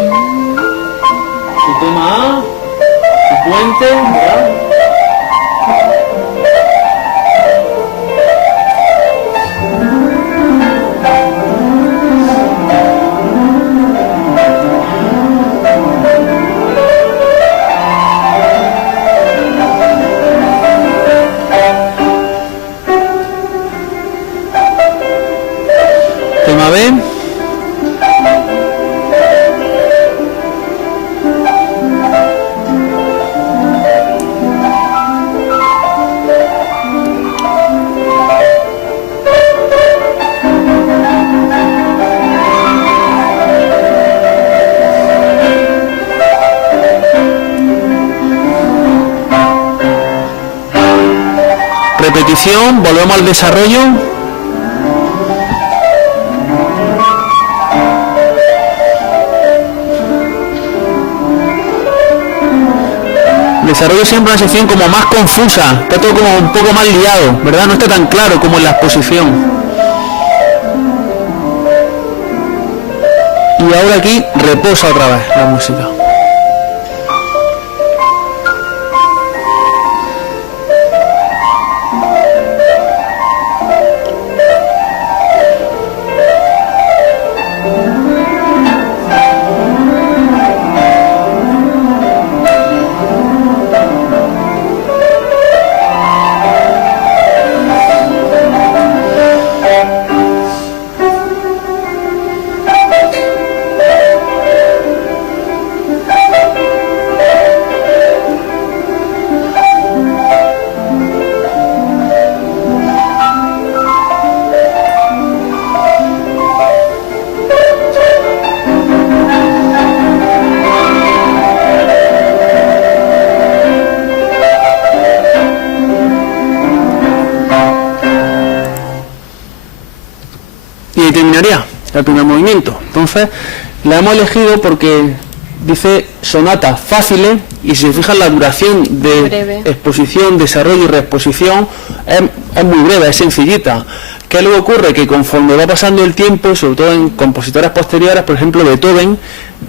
Su tema A, su puente, ¿verdad? Tema B. Repetición, volvemos al desarrollo. Desarrollo siempre una sección como más confusa, está todo como un poco más liado, ¿verdad? No está tan claro como en la exposición. Y ahora aquí reposa otra vez la música. Y terminaría el primer movimiento. Entonces la hemos elegido porque dice sonatas fáciles y si se fijan la duración de breve. Exposición, desarrollo y reexposición es muy breve, es sencillita. ¿Qué es lo que ocurre? Que conforme va pasando el tiempo, sobre todo en compositores posteriores, por ejemplo Beethoven,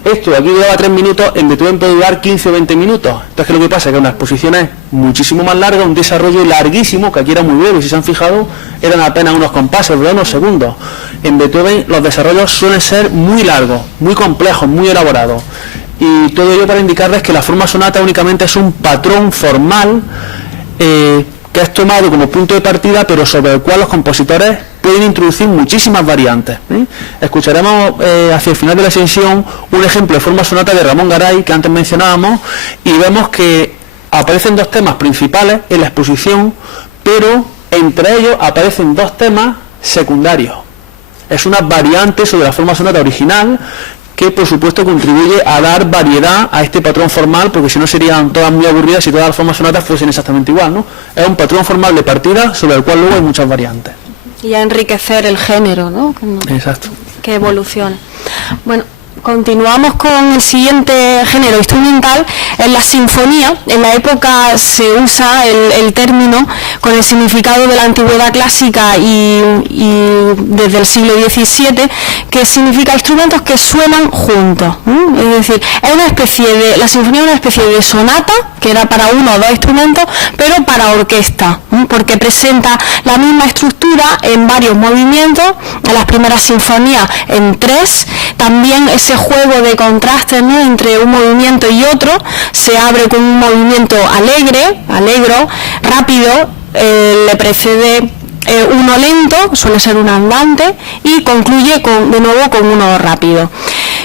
esto de aquí duraba 3 minutos, en Beethoven puede durar 15 o 20 minutos. Entonces, ¿qué es lo que pasa? Que una exposición es muchísimo más larga, un desarrollo larguísimo, que aquí era muy breve, si se han fijado, eran apenas unos compases, ¿verdad? Unos segundos. En Beethoven los desarrollos suelen ser muy largos, muy complejos, muy elaborados. Y todo ello para indicarles que la forma sonata únicamente es un patrón formal que es tomado como punto de partida, pero sobre el cual los compositores pueden introducir muchísimas variantes. Escucharemos hacia el final de la sesión un ejemplo de forma sonata de Ramón Garay, que antes mencionábamos, y vemos que aparecen dos temas principales en la exposición, pero entre ellos aparecen dos temas secundarios. Es una variante sobre la forma sonata original, que por supuesto contribuye a dar variedad a este patrón formal, porque si no serían todas muy aburridas si todas las formas sonatas fuesen exactamente igual, ¿no? Es un patrón formal de partida sobre el cual luego hay muchas variantes. Y a enriquecer el género, ¿no? Exacto. Que evolucione. Bueno, Continuamos con el siguiente género instrumental, en la sinfonía. En la época se usa el término con el significado de la antigüedad clásica y desde el siglo XVII, que significa instrumentos que suenan juntos. Es decir, es una especie de, la sinfonía es una especie de sonata, que era para uno o dos instrumentos, pero para orquesta, porque presenta la misma estructura en varios movimientos. En las primeras sinfonías en 3, también ese juego de contrastes, ¿no?, entre un movimiento y otro, se abre con un movimiento alegro, rápido, le precede uno lento, suele ser un andante, y concluye de nuevo con uno rápido.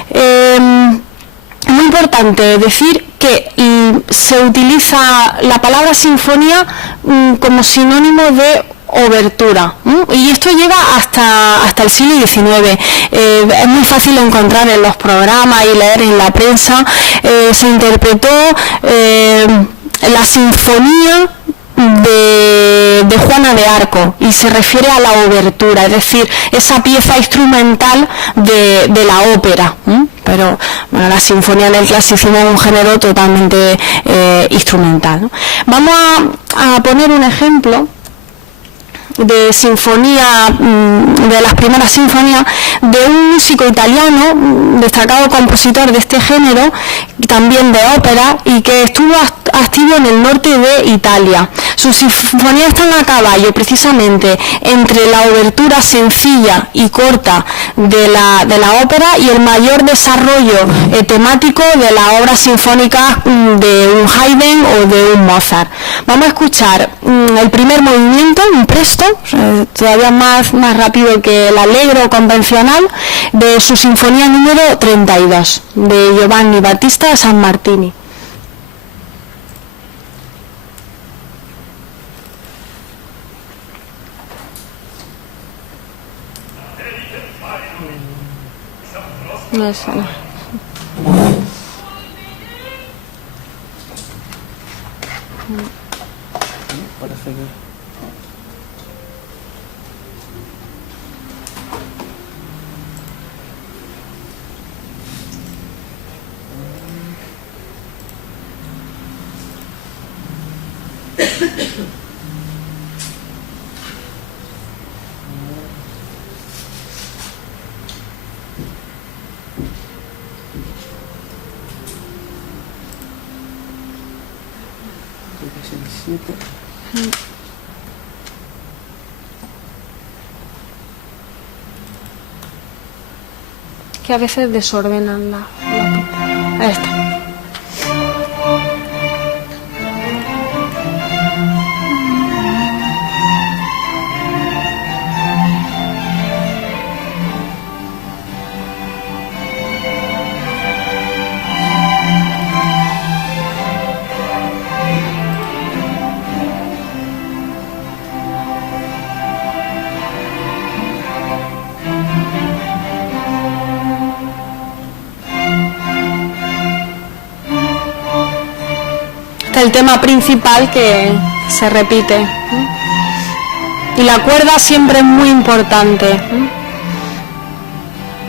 Es muy importante decir que se utiliza la palabra sinfonía como sinónimo de obertura, y esto llega hasta el siglo XIX. Es muy fácil encontrar en los programas y leer en la prensa. Se interpretó la sinfonía de Juana de Arco, y se refiere a la obertura, es decir, esa pieza instrumental de la ópera. Pero bueno, la sinfonía en el clasicismo es un género totalmente instrumental, ¿no? Vamos a poner un ejemplo de sinfonía, de las primeras sinfonías, de un músico italiano, destacado compositor de este género, también de ópera, y que estuvo activo en el norte de Italia. Sus sinfonías están a caballo precisamente entre la obertura sencilla y corta de la ópera y el mayor desarrollo temático de las obras sinfónicas de un Haydn o de un Mozart. Vamos a escuchar el primer movimiento, un presto, todavía más rápido que el allegro convencional, de su sinfonía número 32, de Giovanni Battista San Martini. No sé. Parece que... Que a veces desordenan la Ahí está. El tema principal que se repite, y la cuerda siempre es muy importante,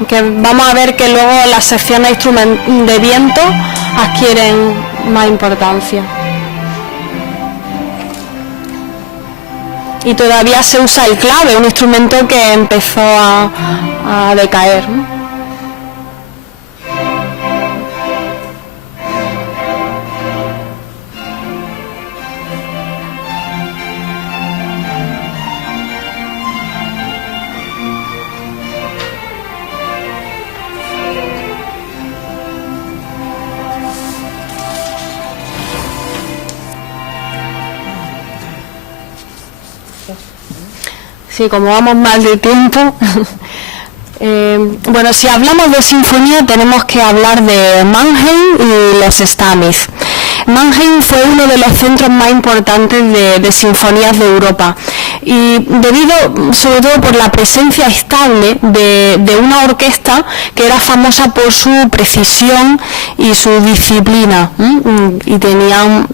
que vamos a ver que luego las secciones de viento adquieren más importancia, y todavía se usa el clave, un instrumento que empezó a decaer. Sí, como vamos mal de tiempo, bueno, si hablamos de sinfonía tenemos que hablar de Mannheim y los Stamitz. Mannheim fue uno de los centros más importantes de sinfonías de Europa, y debido sobre todo por la presencia estable de una orquesta que era famosa por su precisión y su disciplina, y tenían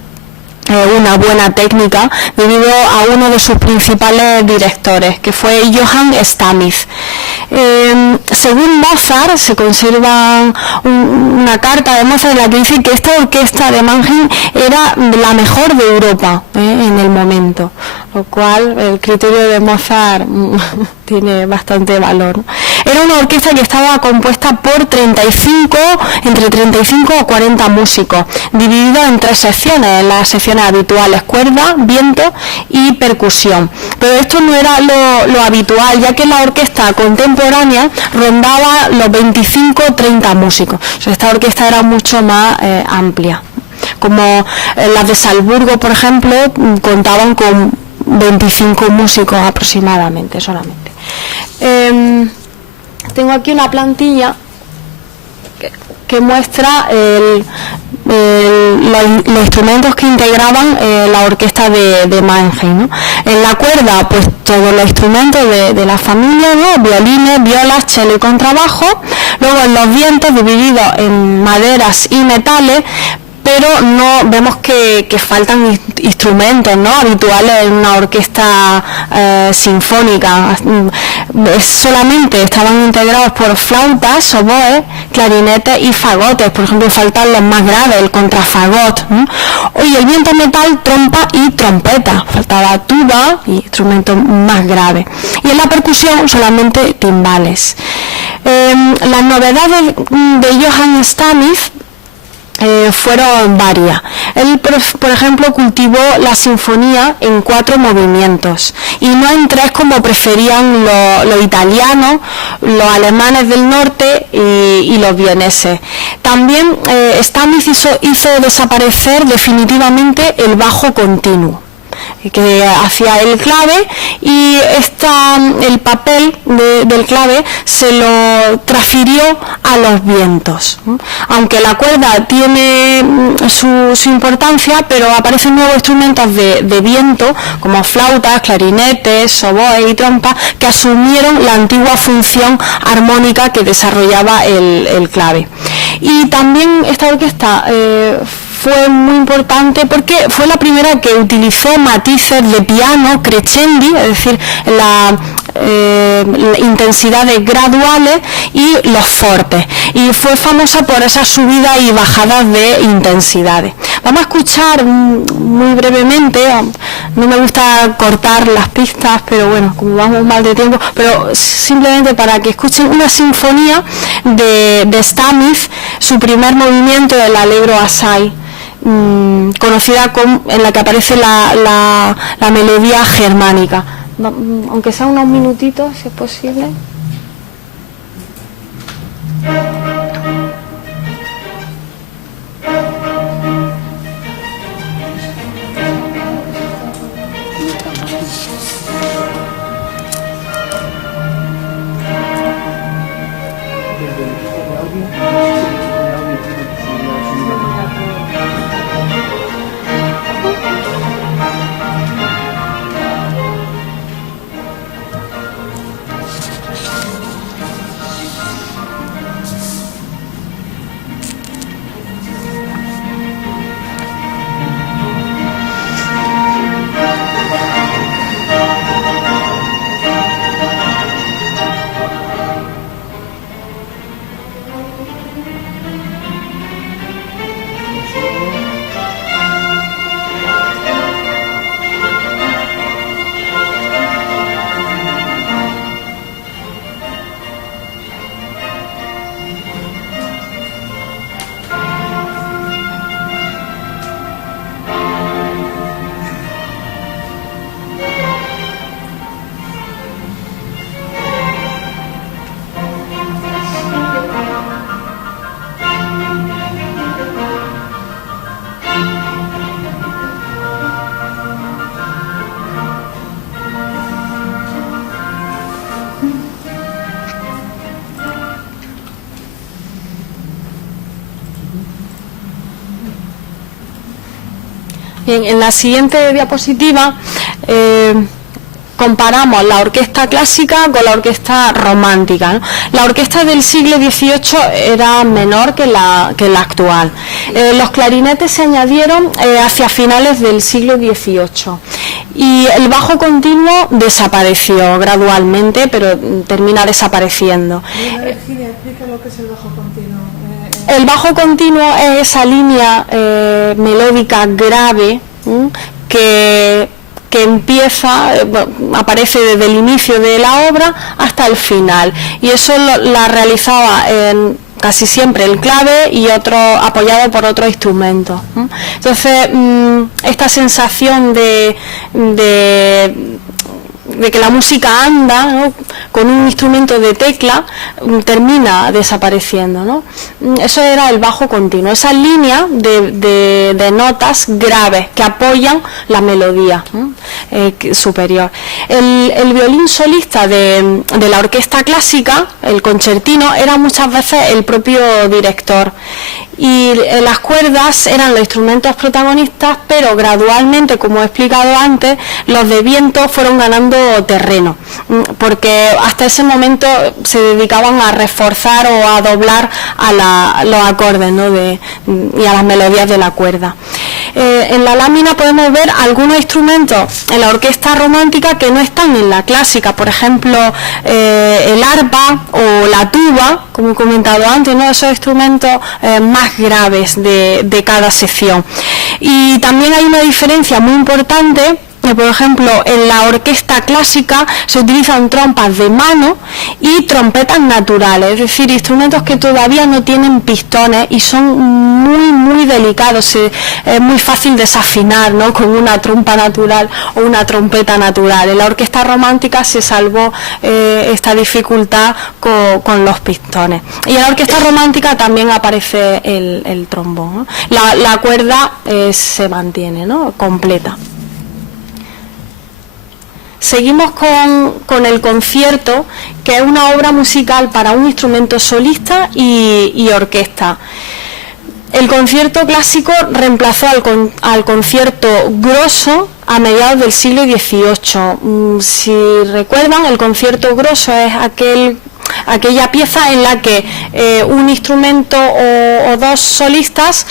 una buena técnica debido a uno de sus principales directores, que fue Johann Stamitz. Según Mozart, se conserva una carta de Mozart en la que dice que esta orquesta de Mannheim era la mejor de Europa en el momento, lo cual el criterio de Mozart tiene bastante valor, ¿no? Era una orquesta que estaba compuesta por entre 35 o 40 músicos, dividida en 3 secciones, las secciones habituales: cuerda, viento y percusión. Pero esto no era lo habitual, ya que la orquesta contemporánea rondaba los 25-30 músicos. O sea, esta orquesta era mucho más amplia. Como las de Salzburgo, por ejemplo, contaban con 25 músicos aproximadamente, solamente. Tengo aquí una plantilla que muestra los instrumentos que integraban la orquesta de Mannheim, ¿no? En la cuerda, pues todos los instrumentos de la familia, ¿no? Violines, violas, cello y contrabajo. Luego en los vientos, divididos en maderas y metales, pero no vemos que faltan instrumentos, ¿no?, habituales en una orquesta sinfónica. Solamente estaban integrados por flautas, oboes, clarinetes y fagotes. Por ejemplo, faltan los más graves, el contrafagot, ¿no? Y el viento metal, trompa y trompeta. Faltaba tuba y instrumentos más graves. Y en la percusión solamente timbales. Las novedades de Johann Stamitz fueron varias. Él, por ejemplo, cultivó la sinfonía en 4 movimientos y no en 3 como preferían los italianos, los alemanes del norte y los vieneses. También Stamitz hizo desaparecer definitivamente el bajo continuo, que hacía el clave, y el papel del clave se lo transfirió a los vientos. Aunque la cuerda tiene su importancia, pero aparecen nuevos instrumentos de viento como flautas, clarinetes, oboes y trompas, que asumieron la antigua función armónica que desarrollaba el clave. Y también esta orquesta fue muy importante porque fue la primera que utilizó matices de piano crescendi, es decir, las intensidades graduales y los fortes, y fue famosa por esas subidas y bajadas de intensidades. Vamos a escuchar muy brevemente, no me gusta cortar las pistas, pero bueno, como vamos mal de tiempo, pero simplemente para que escuchen una sinfonía de Stamitz, su primer movimiento, el Allegro Assai, conocida en la que aparece la melodía germánica. Aunque sea unos minutitos, si es posible. Bien, en la siguiente diapositiva comparamos la orquesta clásica con la orquesta romántica, ¿no? La orquesta del siglo XVIII era menor que la actual. Los clarinetes se añadieron hacia finales del siglo XVIII. Y el bajo continuo desapareció gradualmente, pero termina desapareciendo. Explica lo que es el bajo continuo. El bajo continuo es esa línea melódica grave que empieza, aparece desde el inicio de la obra hasta el final, y eso la realizaba casi siempre el clave y otro apoyado por otro instrumento. Entonces esta sensación de que la música anda, ¿no?, con un instrumento de tecla, termina desapareciendo, ¿no? Eso era el bajo continuo, esa línea de notas graves que apoyan la melodía superior. El violín solista de la orquesta clásica, el concertino, era muchas veces el propio director, y las cuerdas eran los instrumentos protagonistas, pero gradualmente, como he explicado antes, los de viento fueron ganando terreno, porque hasta ese momento se dedicaban a reforzar o a doblar a los acordes, ¿no?, y a las melodías de la cuerda. En la lámina podemos ver algunos instrumentos en la orquesta romántica que no están en la clásica, por ejemplo el arpa o la tuba, como he comentado antes, ¿no?, esos instrumentos más graves de cada sección. Y también hay una diferencia muy importante. Por ejemplo, en la orquesta clásica se utilizan trompas de mano y trompetas naturales, es decir, instrumentos que todavía no tienen pistones y son muy delicados. Es muy fácil desafinar, ¿no?, con una trompa natural o una trompeta natural. En la orquesta romántica se salvó esta dificultad con los pistones. Y en la orquesta romántica también aparece el trombón, ¿no? La cuerda se mantiene, ¿no?, completa. Seguimos con el concierto, que es una obra musical para un instrumento solista y orquesta. El concierto clásico reemplazó al concierto grosso a mediados del siglo XVIII. Si recuerdan, el concierto grosso es aquella pieza en la que un instrumento o dos solistas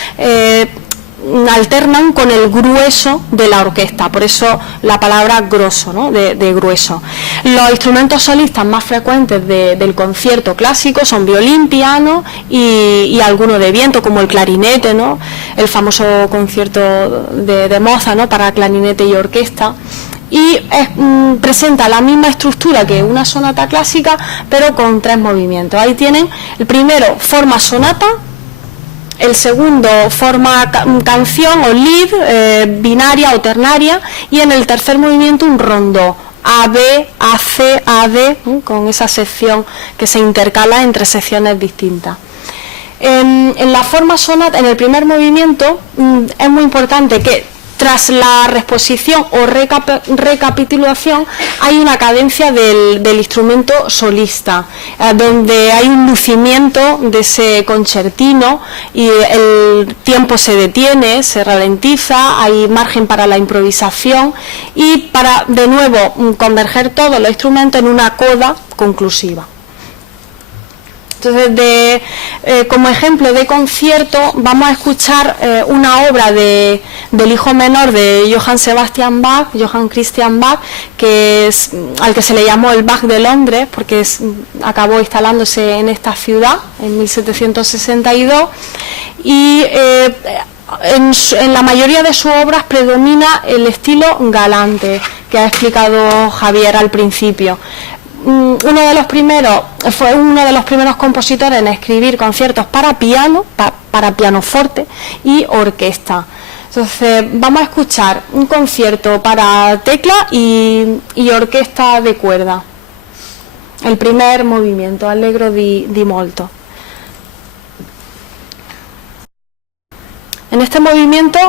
alternan con el grueso de la orquesta, por eso la palabra grosso, ¿no?, de grueso. Los instrumentos solistas más frecuentes del concierto clásico son violín, piano y alguno de viento, como el clarinete, ¿no?, el famoso concierto de Mozart, ¿no?, para clarinete y orquesta. Y presenta la misma estructura que una sonata clásica, pero con 3 movimientos. Ahí tienen el primero, forma sonata; el segundo, forma canción o lead, binaria o ternaria; y en el tercer movimiento un rondó, AB, AC, AD, con esa sección que se intercala entre secciones distintas. En la forma sonata, en el primer movimiento, es muy importante que tras la reexposición o recapitulación hay una cadencia del instrumento solista, donde hay un lucimiento de ese concertino y el tiempo se detiene, se ralentiza, hay margen para la improvisación y para de nuevo converger todos los instrumentos en una coda conclusiva. Entonces, como ejemplo de concierto, vamos a escuchar una obra del hijo menor de Johann Sebastian Bach, Johann Christian Bach, al que se le llamó el Bach de Londres, porque acabó instalándose en esta ciudad en 1762, y en la mayoría de sus obras predomina el estilo galante, que ha explicado Javier al principio. Fue uno de los primeros compositores en escribir conciertos para piano, para pianoforte y orquesta. Entonces vamos a escuchar un concierto para tecla y orquesta de cuerda. El primer movimiento, Allegro di molto. En este movimiento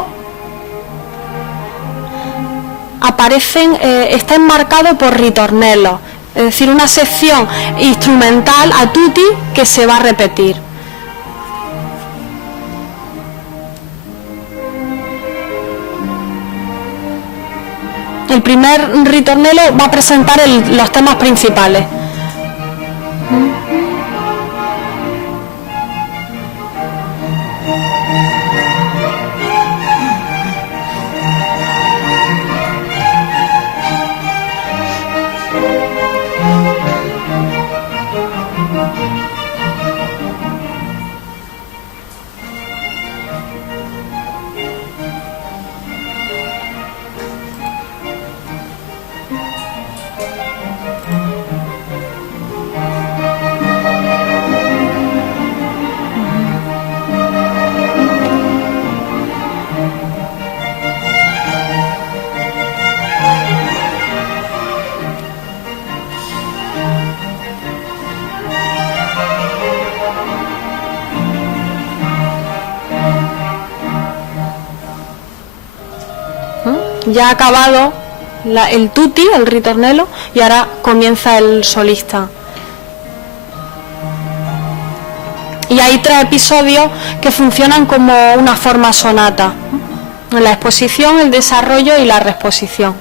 está enmarcado por ritornello, es decir, una sección instrumental a tutti que se va a repetir. El primer ritornello va a presentar los temas principales. Ya ha acabado el tutti, el ritornello, y ahora comienza el solista. Y hay 3 episodios que funcionan como una forma sonata: la exposición, el desarrollo y la reexposición.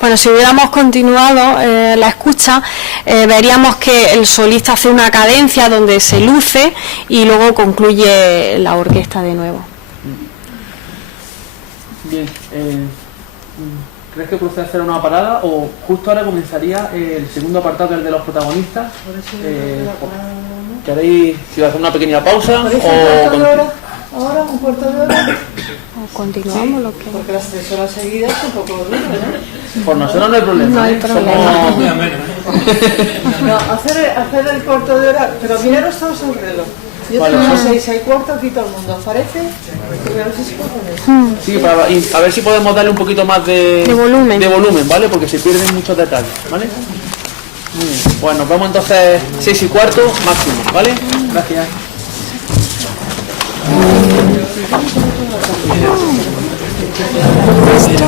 Bueno, si hubiéramos continuado la escucha, veríamos que el solista hace una cadencia donde se luce y luego concluye la orquesta de nuevo. Bien, ¿crees que procede a hacer una parada o justo ahora comenzaría el segundo apartado, que es el de los protagonistas? ¿Queréis si hacer una pequeña pausa o...? Ahora, un cuarto de hora. O continuamos lo que... Porque las 3 horas seguidas es un poco duro, ¿no? Por nosotros no hay problema. No hay problema. No, hacer el cuarto de hora, pero miraros todos alrededor. Yo Vale, tengo sí. 6, hay cuarto, aquí todo el mundo. ¿Os parece? Porque a ver si se puede poner. Sí, a ver si podemos darle un poquito más de volumen, ¿vale? Porque se pierden muchos detalles, ¿vale? Muy bien. Bueno, vamos entonces 6:15 máximo, ¿vale? Gracias. Esto